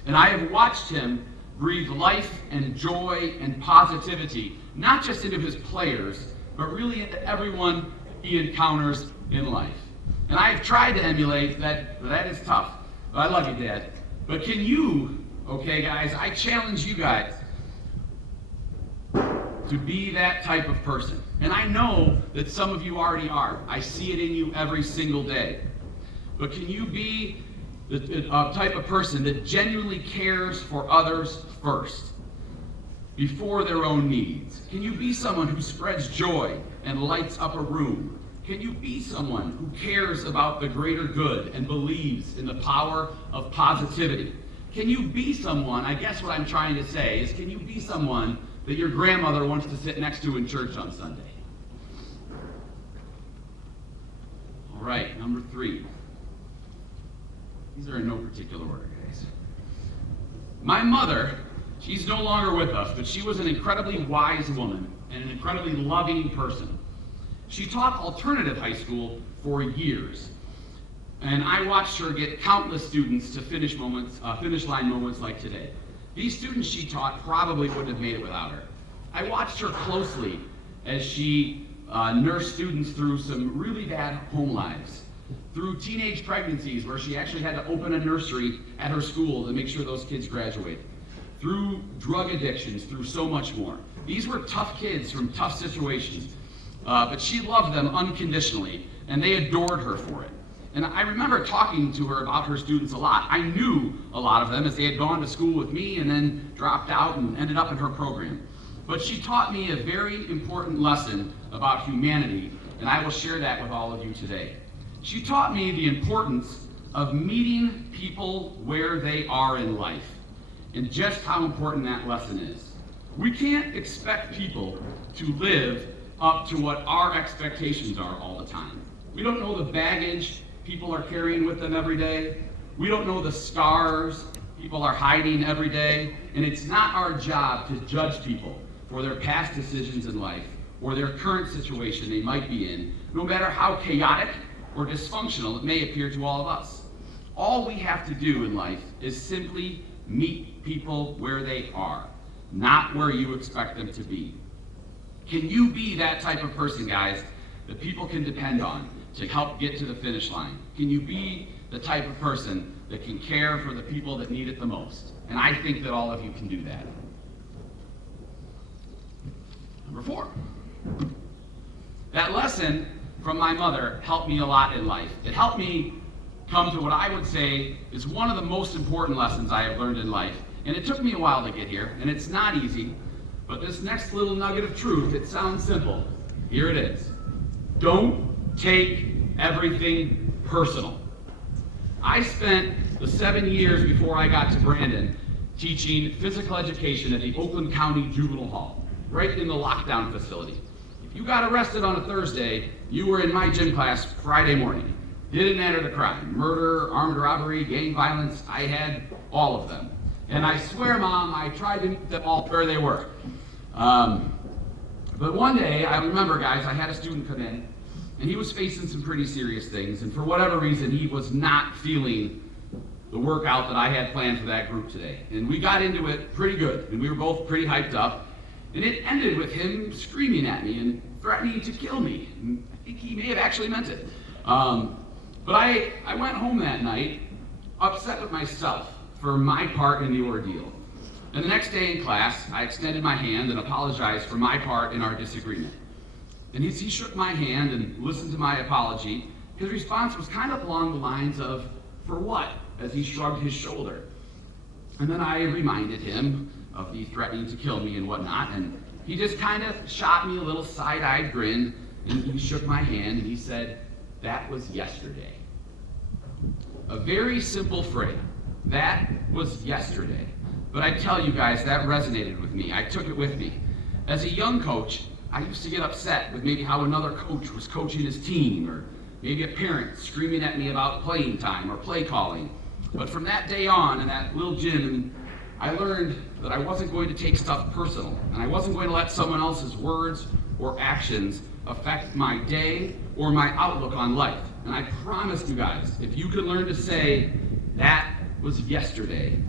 And I have watched him breathe life and joy and positivity, not just into his players, but really into everyone he encounters in life. And I have tried to emulate that, but that is tough. But I love you, Dad. But can you, okay, guys, I challenge you guys to be that type of person. And I know that some of you already are. I see it in you every single day. But can you be the type of person that genuinely cares for others first, before their own needs? Can you be someone who spreads joy and lights up a room Can you be someone who cares about the greater good and believes in the power of positivity? Can you be someone, I guess what I'm trying to say is, can you be someone that your grandmother wants to sit next to in church on Sunday? All right, number 3. These are in no particular order, guys. My mother, she's no longer with us, but she was an incredibly wise woman and an incredibly loving person. She taught alternative high school for years, and I watched her get countless students to finish line moments like today. These students she taught probably wouldn't have made it without her. I watched her closely as she nursed students through some really bad home lives, through teenage pregnancies where she actually had to open a nursery at her school to make sure those kids graduated, through drug addictions, through so much more. These were tough kids from tough situations, but she loved them unconditionally, and they adored her for it. And I remember talking to her about her students a lot. I knew a lot of them as they had gone to school with me and then dropped out and ended up in her program. But she taught me a very important lesson about humanity, and I will share that with all of you today. She taught me the importance of meeting people where they are in life, and just how important that lesson is. We can't expect people to live up to what our expectations are all the time. We don't know the baggage people are carrying with them every day. We don't know the scars people are hiding every day, and it's not our job to judge people for their past decisions in life or their current situation they might be in, no matter how chaotic or dysfunctional it may appear to all of us. All we have to do in life is simply meet people where they are, not where you expect them to be. Can you be that type of person, guys, that people can depend on to help get to the finish line? Can you be the type of person that can care for the people that need it the most? And I think that all of you can do that. Number 4. That lesson from my mother helped me a lot in life. It helped me come to what I would say is one of the most important lessons I have learned in life. And it took me a while to get here, and it's not easy, but this next little nugget of truth, it sounds simple. Here it is. Don't take everything personal. I spent the 7 years before I got to Brandon teaching physical education at the Oakland County Juvenile Hall, right in the lockdown facility. If you got arrested on a Thursday, you were in my gym class Friday morning. Didn't matter the crime, murder, armed robbery, gang violence, I had all of them. And I swear, Mom, I tried to meet them all where they were. But one day, I remember, guys, I had a student come in, and he was facing some pretty serious things, and for whatever reason, he was not feeling the workout that I had planned for that group today. And we got into it pretty good, and we were both pretty hyped up, and it ended with him screaming at me and threatening to kill me. And I think he may have actually meant it. But I went home that night upset with myself for my part in the ordeal. And the next day in class, I extended my hand and apologized for my part in our disagreement. And as he shook my hand and listened to my apology, his response was kind of along the lines of, "For what?" as he shrugged his shoulder. And then I reminded him of the threatening to kill me and whatnot, and he just kind of shot me a little side-eyed grin, and he shook my hand and he said, "That was yesterday." A very simple phrase. That was yesterday. But I tell you guys, that resonated with me. I took it with me. As a young coach, I used to get upset with maybe how another coach was coaching his team, or maybe a parent screaming at me about playing time or play calling. But from that day on in that little gym, I learned that I wasn't going to take stuff personal, and I wasn't going to let someone else's words or actions affect my day or my outlook on life. And I promise you guys, if you can learn to say, "That was yesterday,"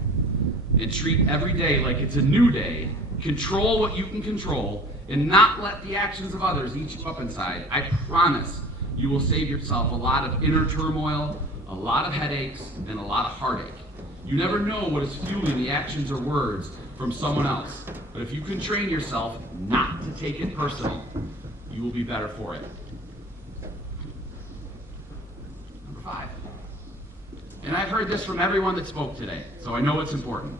and treat every day like it's a new day, control what you can control, and not let the actions of others eat you up inside, I promise you will save yourself a lot of inner turmoil, a lot of headaches, and a lot of heartache. You never know what is fueling the actions or words from someone else, but if you can train yourself not to take it personal, you will be better for it. Number 5. And I've heard this from everyone that spoke today, so I know it's important.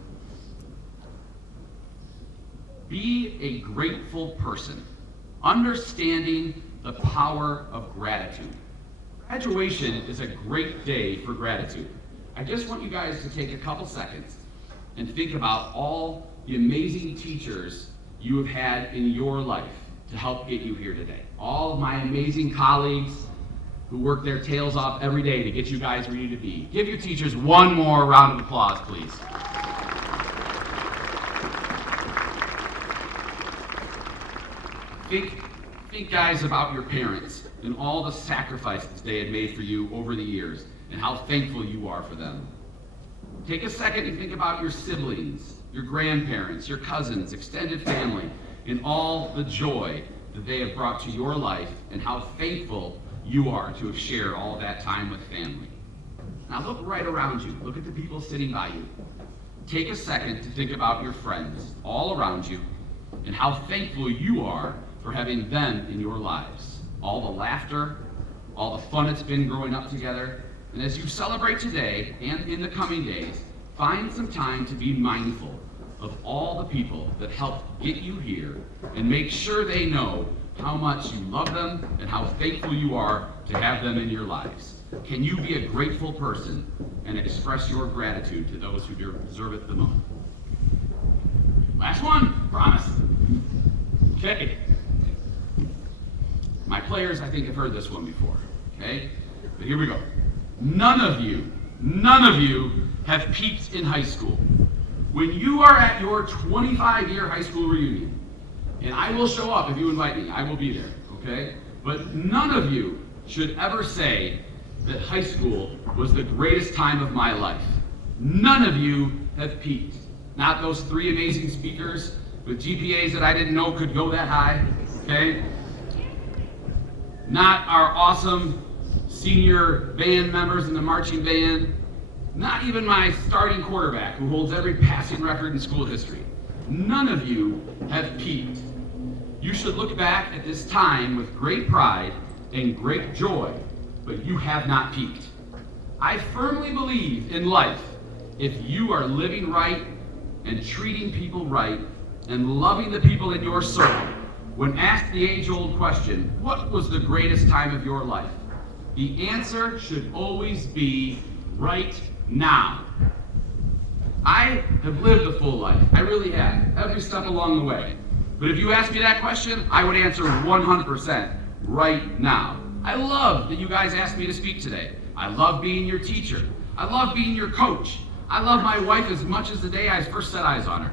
Be a grateful person, understanding the power of gratitude. Graduation is a great day for gratitude. I just want you guys to take a couple seconds and think about all the amazing teachers you have had in your life to help get you here today. All of my amazing colleagues who work their tails off every day to get you guys where you need to be. Give your teachers one more round of applause, please. Think, guys, about your parents and all the sacrifices they had made for you over the years and how thankful you are for them. Take a second and think about your siblings, your grandparents, your cousins, extended family, and all the joy that they have brought to your life and how thankful you are to have shared all that time with family. Now look right around you. Look at the people sitting by you. Take a second to think about your friends all around you and how thankful you are for having them in your lives. All the laughter, all the fun it's been growing up together. And as you celebrate today and in the coming days, find some time to be mindful of all the people that helped get you here and make sure they know how much you love them and how thankful you are to have them in your lives. Can you be a grateful person and express your gratitude to those who deserve it the most? Last one, promise. Okay. My players, I think, have heard this one before, okay? But here we go. None of you have peaked in high school. When you are at your 25-year high school reunion, and I will show up if you invite me, I will be there, okay? But none of you should ever say that high school was the greatest time of my life. None of you have peaked. Not those three amazing speakers with GPAs that I didn't know could go that high, okay? Not our awesome senior band members in the marching band. Not even my starting quarterback who holds every passing record in school history. None of you have peaked. You should look back at this time with great pride and great joy, but you have not peaked. I firmly believe in life, if you are living right and treating people right and loving the people in your circle, when asked the age-old question, what was the greatest time of your life? The answer should always be right now. I have lived a full life. I really have, every step along the way. But if you ask me that question, I would answer 100% right now. I love that you guys asked me to speak today. I love being your teacher. I love being your coach. I love my wife as much as the day I first set eyes on her.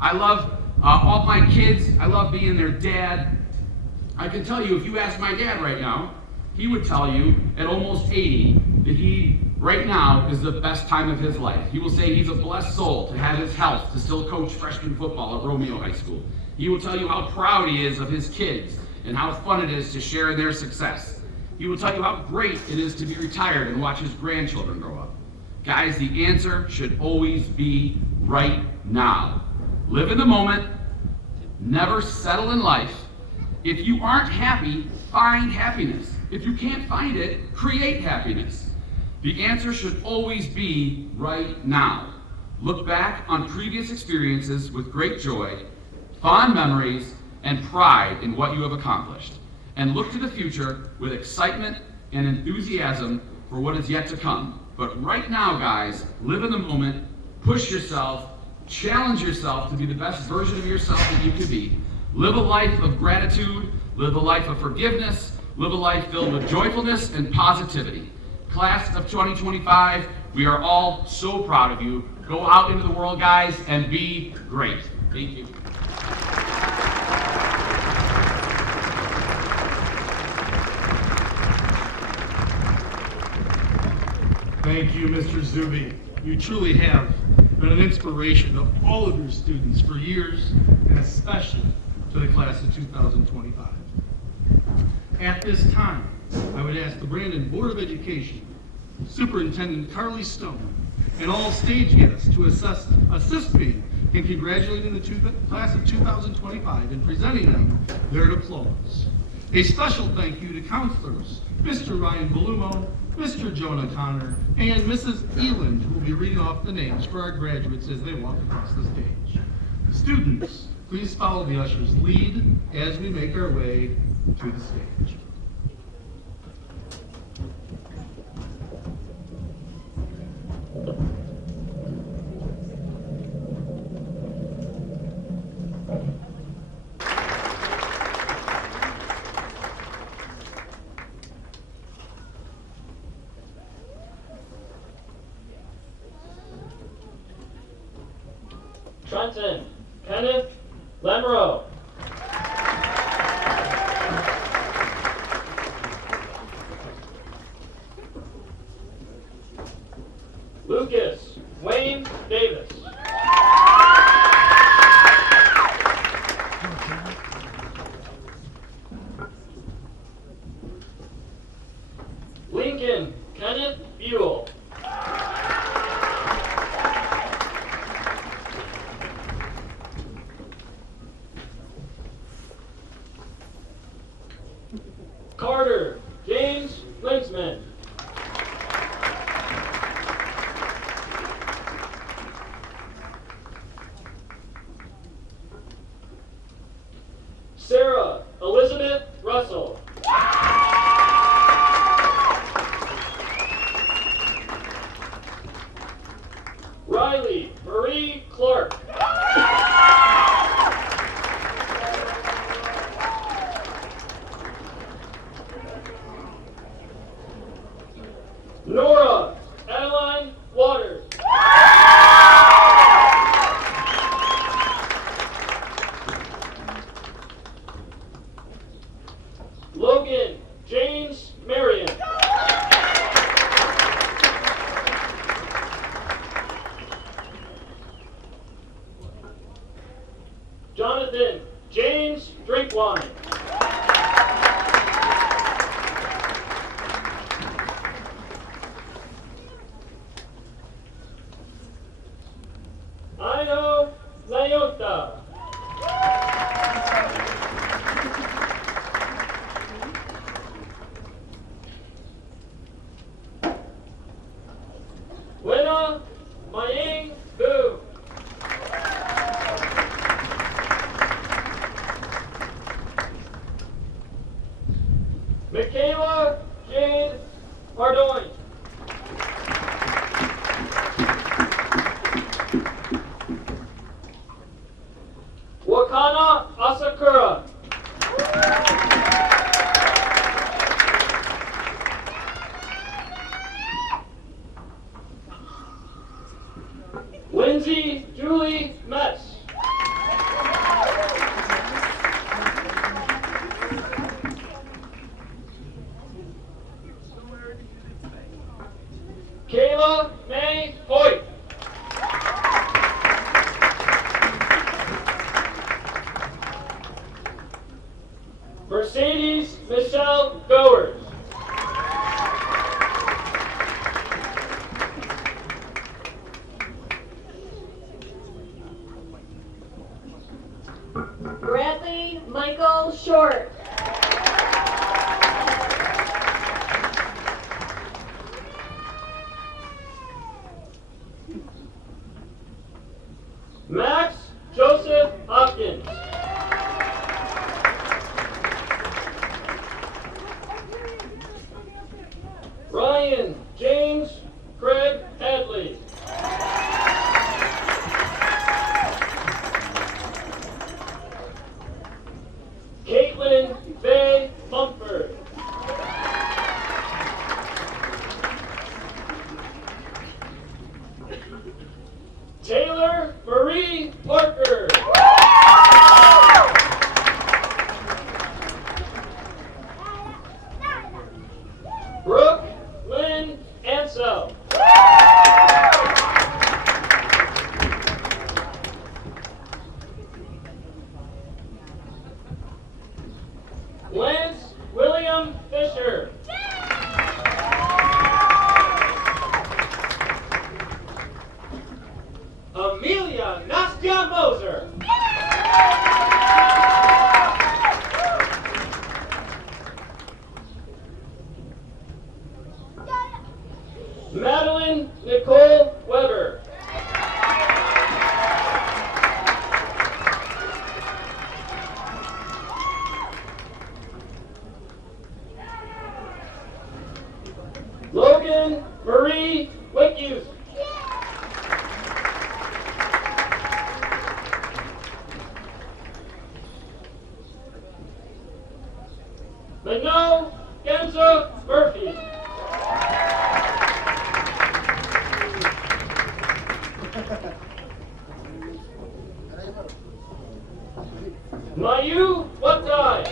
I love all my kids. I love being their dad. I can tell you, if you ask my dad right now, he would tell you at almost 80 that he, right now, is the best time of his life. He will say he's a blessed soul to have his health to still coach freshman football at Romeo High School. He will tell you how proud he is of his kids and how fun it is to share in their success. He will tell you how great it is to be retired and watch his grandchildren grow up. Guys, the answer should always be right now. Live in the moment. Never settle in life. If you aren't happy, find happiness. If you can't find it, create happiness. The answer should always be right now. Look back on previous experiences with great joy, fond memories, and pride in what you have accomplished. And look to the future with excitement and enthusiasm for what is yet to come. But right now, guys, live in the moment, push yourself, challenge yourself to be the best version of yourself that you can be. Live a life of gratitude, live a life of forgiveness, live a life filled with joyfulness and positivity. Class of 2025, we are all so proud of you. Go out into the world, guys, and be great. Thank you. Thank you, Mr. Zuby. You truly have been an inspiration to all of your students for years, and especially to the class of 2025. At this time, I would ask the Brandon Board of Education, Superintendent Carly Stone, and all stage guests to assist me in congratulating the class of 2025 and presenting them their diplomas. A special thank you to counselors, Mr. Ryan Belumo, Mr. Jonah Connor, and Mrs. Eland, who will be reading off the names for our graduates as they walk across the stage. Students, please follow the usher's lead as we make our way to the stage. Benton Kenneth Lemro. Lucas Wayne Davis. Lincoln Kenneth Buell. Carter James Linksman. Sarah Elizabeth Russell. Riley Marie Clark. Nora Adeline Waters. Logan James Marion. Jonathan James Drinkwine. Ino Layota. Lena Maying Boo. Michaela Jane Ardoin. Wakana Asakura. Lindsay Julie Metz. Kayla May Hoyt. Mercedes Michelle Gowers. Bradley Michael Short. Max Joseph Hopkins. Ryan James Craig Hadley. Caitlin Faye Mumford. Taylor Marie Parker. Brooke Lynn Ansell. Lance William Fisher. Amelia Nastia Moser. Madeline Nicole Weber. Logan Marie Wickhuse. Mano Genza Murphy. Mayu Watai.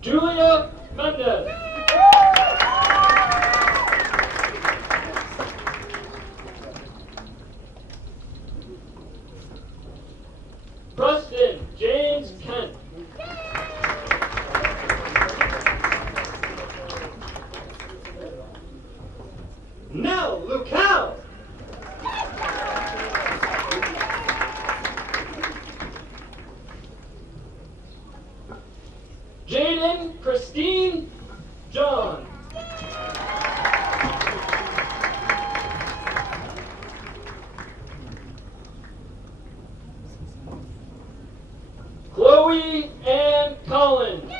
Julia Mendez. Preston James Kent. Nell Lucao. Jaden Christine John. Chloe Ann Collins.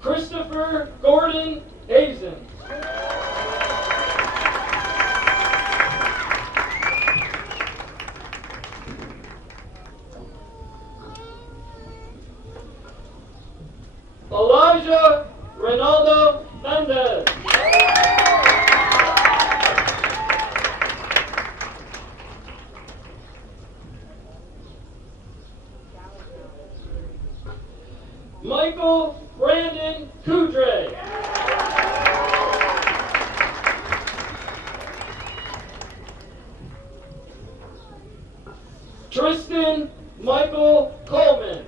Christopher Gordon Hazen. Elijah Ronaldo Mendez. Michael Brandon Kudre. Tristan Michael Coleman.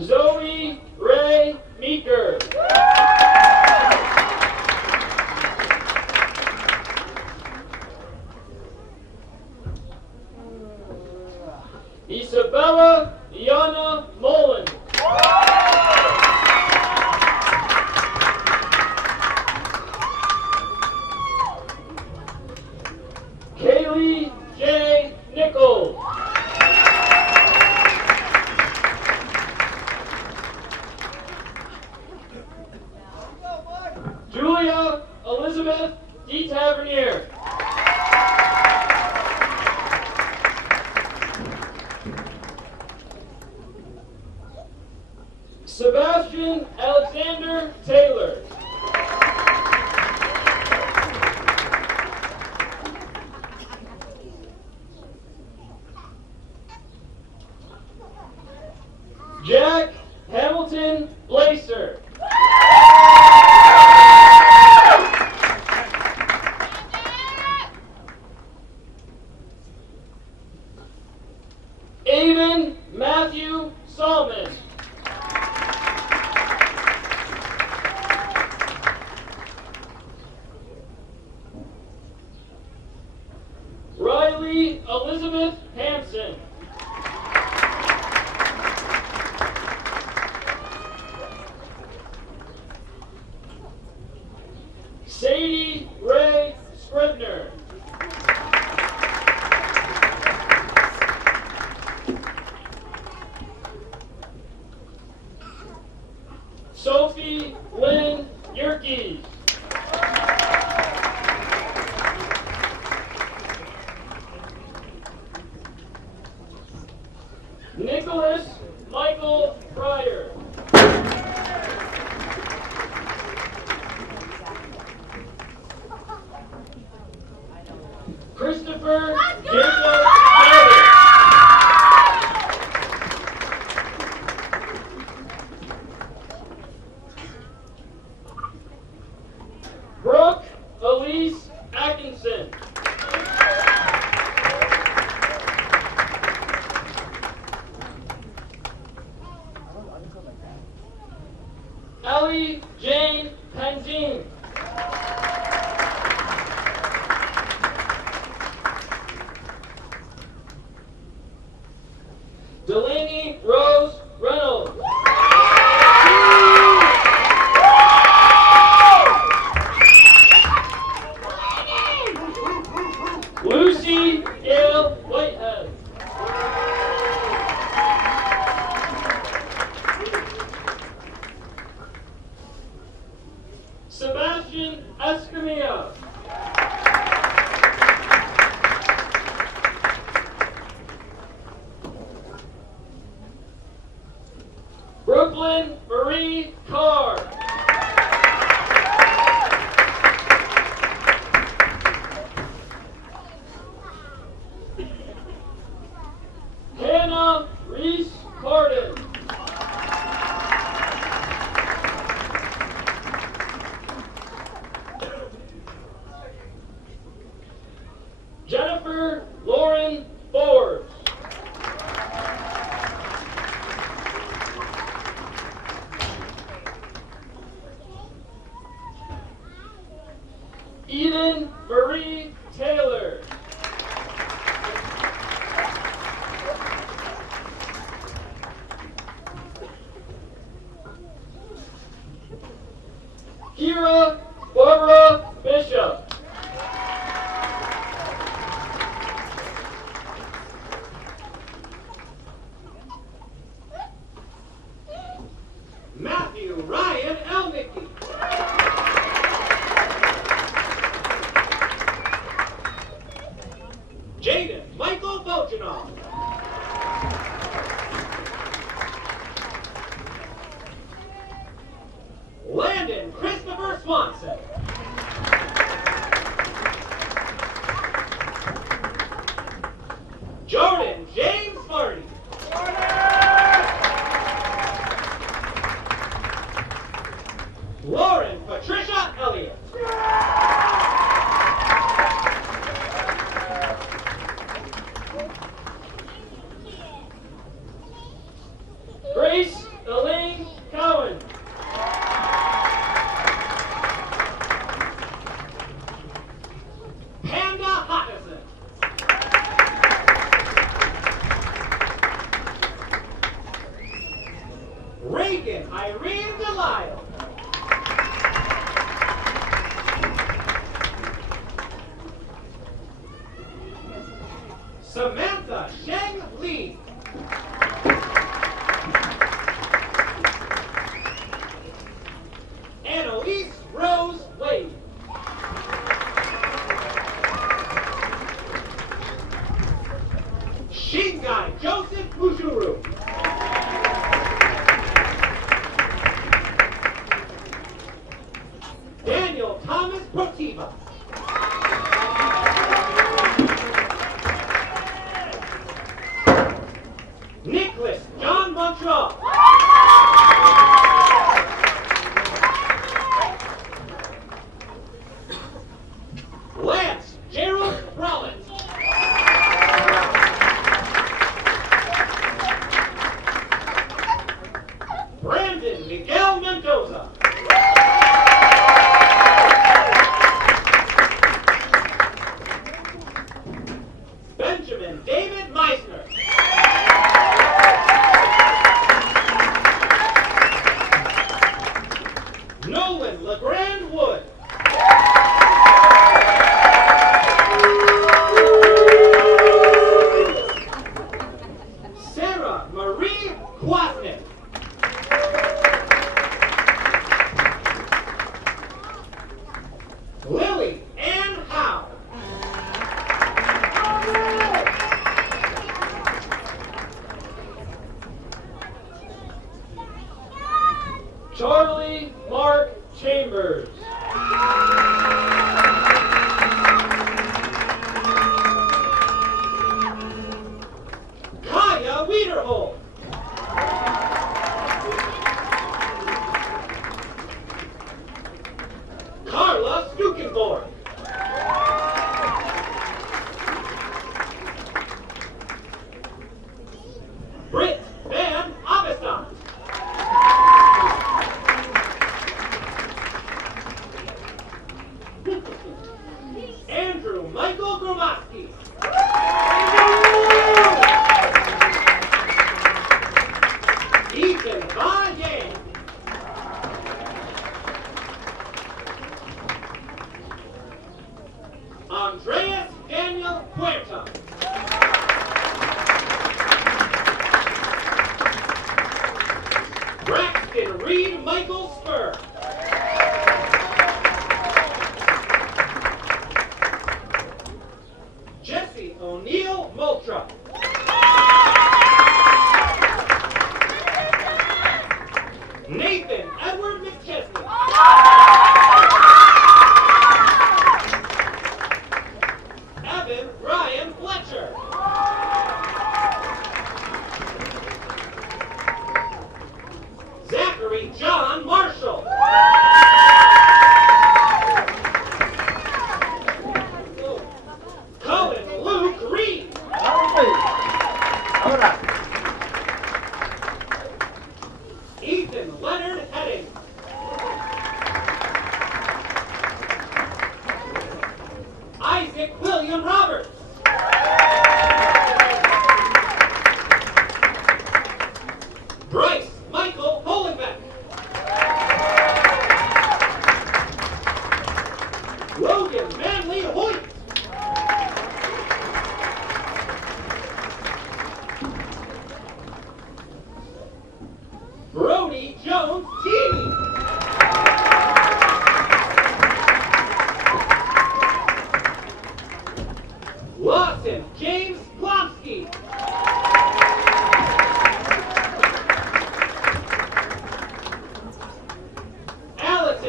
Zoe Ray Meeker. Isabella Iana Mullen. Kaylee J. Nichols. Julia Elizabeth D. Tavernier. Sebastian Alexander Taylor. Jack Hamilton Blaser. Aiden Matthew Salmon. Riley Elizabeth Hanson. Sadie Ray Scribner. Sophie Lynn Yerke. Nicholas Michael Fryer. Christopher Jacob Taylor. Brooke Elise Atkinson. Ellie Jane Penzine. Delaney Rose Reynolds. Lucy Gail Whitehead. Sebastian Escamilla. Brooklyn Marie Carr. Hannah Reese Carden. Jennifer Lauren Ford. Eden Marie Taylor. Kira Barbara Bishop. Matthew Ryan Elmicky. Jaden Michael Bolchinoff. Landon Christopher Swanson. Jordan James Marty. Lauren Patricia Elliott. Grace Elaine Cowan. Panda Hottison. Reagan Irene Delisle. Samantha Sheng Lee. Annalise Rose Wade. Shingai Joseph Mushuru. Daniel Thomas Protiva. Nicholas John Montreal. Lance Gerald Rollins. Brandon Miguel Mendoza. Benjamin David Meisner. Nolan LeGrand Wood. Sarah Marie Kwasnick. Lily Ann Howe. Charlie Mark Chambers. Kaya Wiederhold. Carla Stukenborg. Britt Van Avestan. Andrew Michael Gromaski. Ethan Va Yang. Andreas Daniel Puerta. Braxton Reed Michael Spur.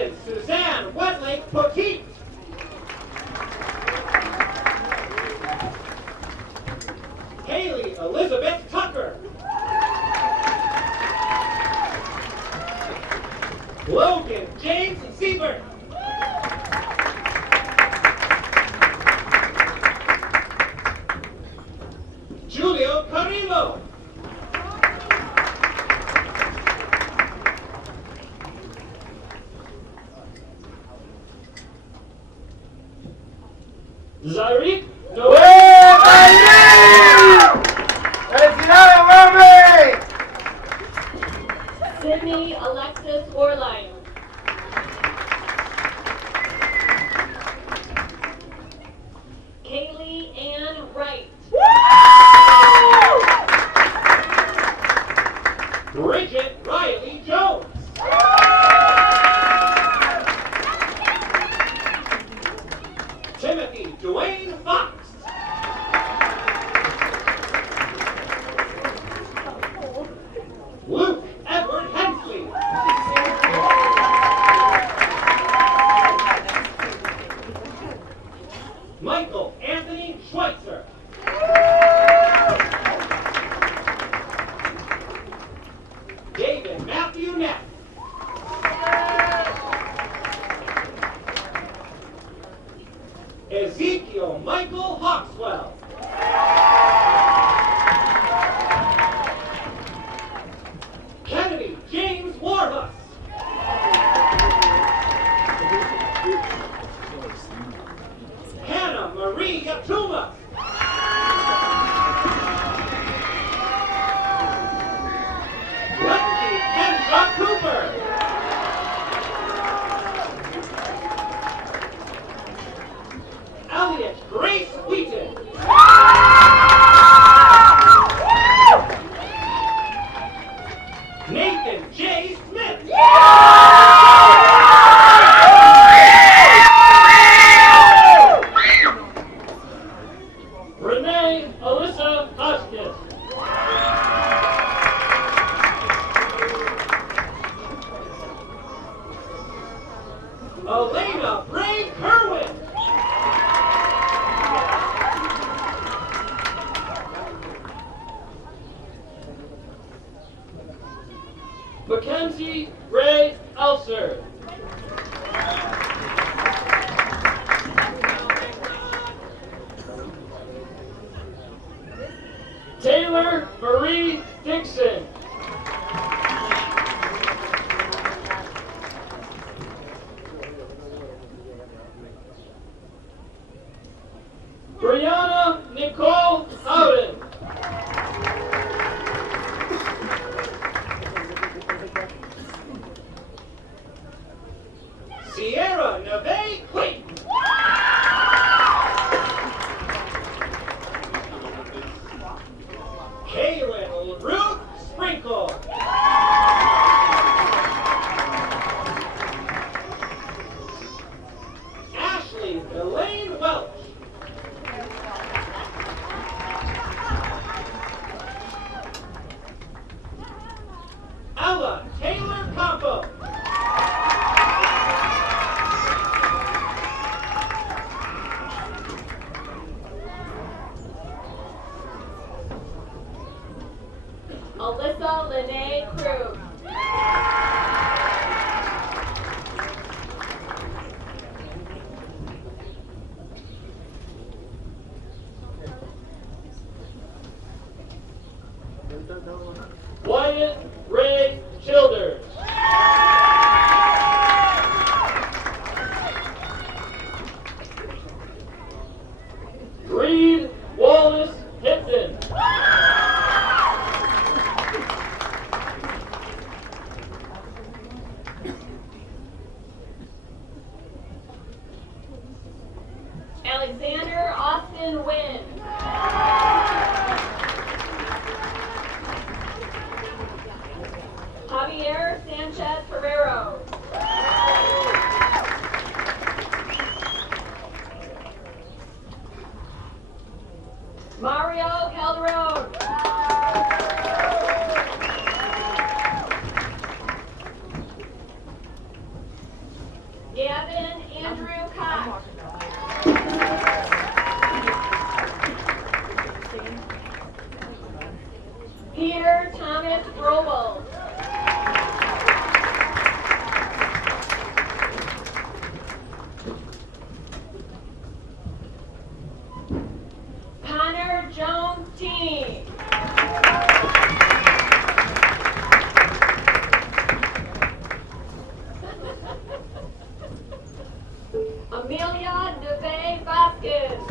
Mrs. Suzanne Wetlake Petit. Haley Elizabeth Tucker. Logan James Siebert. Julio Carrillo. Zarik Noel. Sydney Alexis Orline. Kaylee Ann Wright. Bridget Riley Jones. Timothy Dwayne Fox. Luke Edward Hensley. Michael Anthony Schweitzer. David Matthew Neff. Ezekiel Michael Hawkswell. Kennedy James Warhus. Hannah Marie Yatuma. Lindsay Kendra Cooper. Elliot Grace Wheaton. Nathan J. Smith. Renee Alyssa Hotchkiss. Elena Bray Kerwin. Mackenzie Ray Elser. Taylor Marie Dixon. Brianna Nicole Howden. Sierra Neve Clayton. Kaylin Ruth Sprinkle. Ashley Elaine Welch. Ella Taylor Campo. Alyssa Lene Cruz. Wyatt Ray Childers. Reed Wallace Hinton. Alexander Austin Wynn. Javier Sanchez Ferrero. Mario Calderon. Gavin Andrew Cox. Peter Thomas Robles. Connor Jones Teeny. Amelia Neve Vasquez.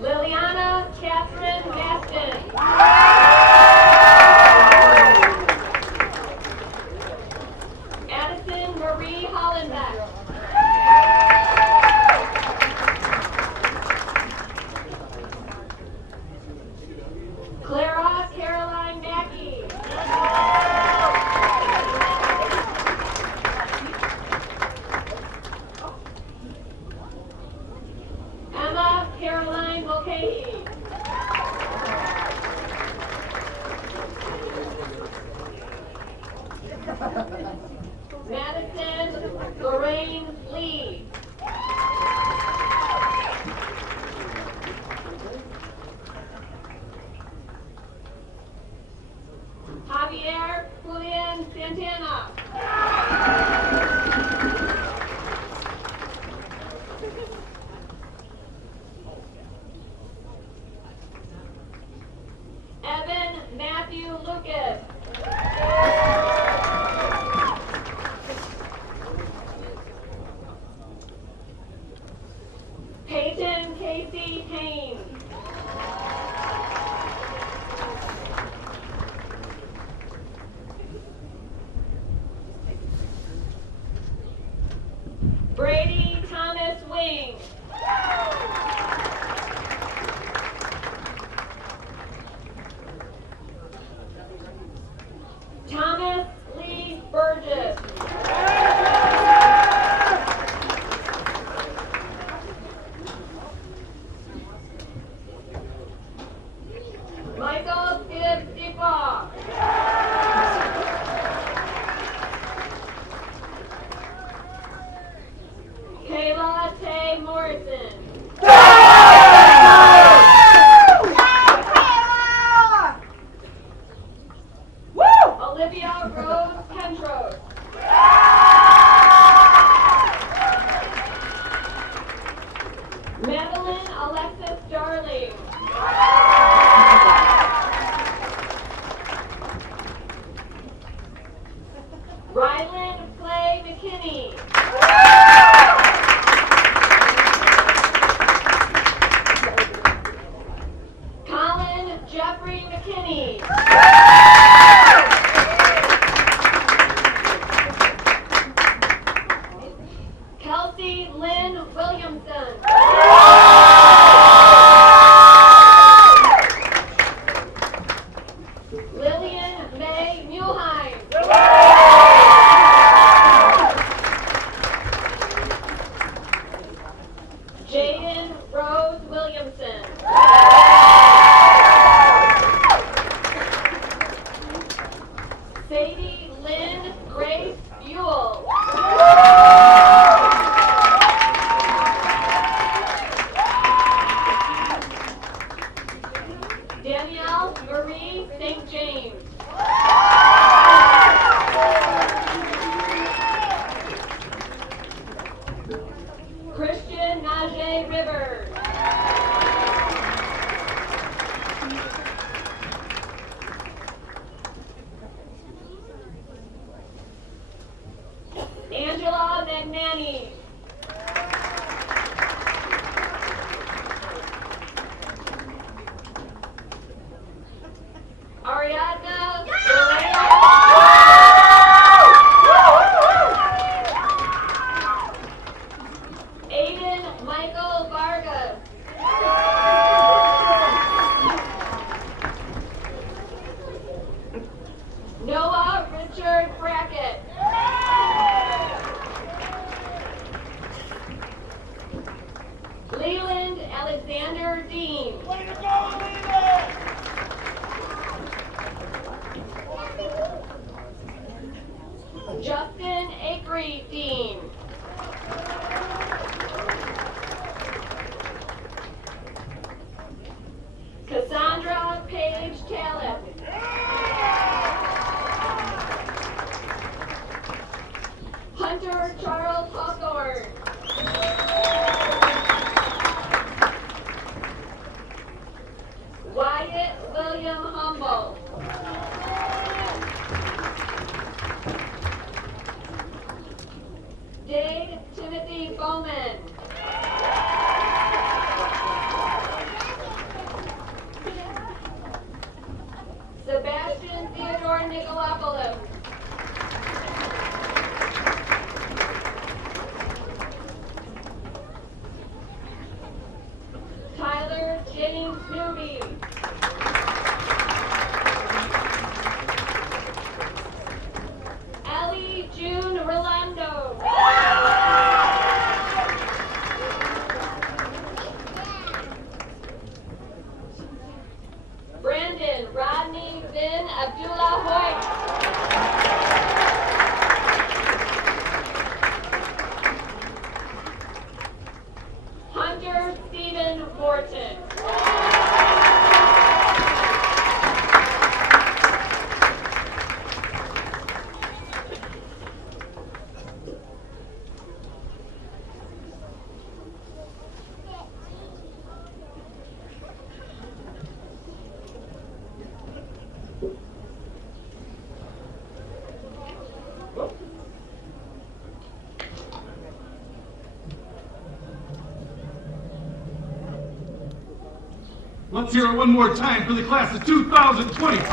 Liliana Catherine Maston. Addison Marie Hollenbeck. Clara Caroline Mackey. Emma Caroline Mulcahy. Madison Lorraine Lee. Javier Julian Santana. Evan Matthew Lucas. Peyton Casey Haynes. Brady Thomas Wing. Thomas Lee Burgess. Michael Gibbs Deepak. Kayla Tay Morrison. Olivia Rose Pentros. Madeline Alexis Darling. Rylan Clay McKinney. Colin Jeffrey McKinney. Kelsey Lynn Williamson. Lillian May Muehlheim. Jaden Rose Williamson. Sadie Lynn Grace Buell. Danielle Marie St. James. Christian Najee Rivers. Angela McManny. Ariadna Aiden Michael Vargas. Noah Richard Brackett. Leland Alexander Dean. Way to go, Leland! Brackett William Humboldt. Dade Timothy Bowman. Sebastian Theodore Nicolopoulos. Tyler James Newby. Ellie June Rolando. Brandon Rodney Vin Abdullah Hoyt. Hunter Stephen Morton. Let's hear it one more time for the class of 2025.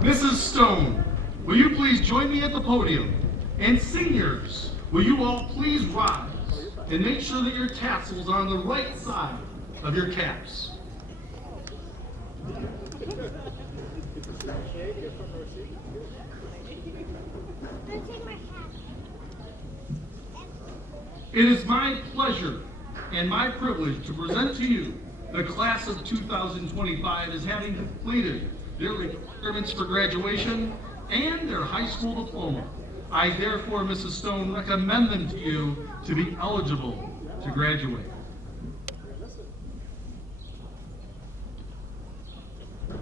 Mrs. Stone, will you please join me at the podium? And seniors, will you all please rise and make sure that your tassels are on the right side of your caps? It is my pleasure and my privilege to present to you the class of 2025 as having completed their requirements for graduation and their high school diploma. I therefore, Mrs. Stone, recommend them to you to be eligible to graduate.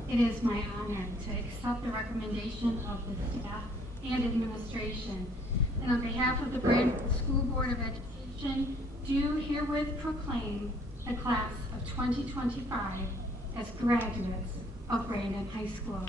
It is my honor to accept the recommendation of the staff and administration, and on behalf of the Brandon School Board of Education, do herewith proclaim the class of 2025 as graduates of Brandon High School.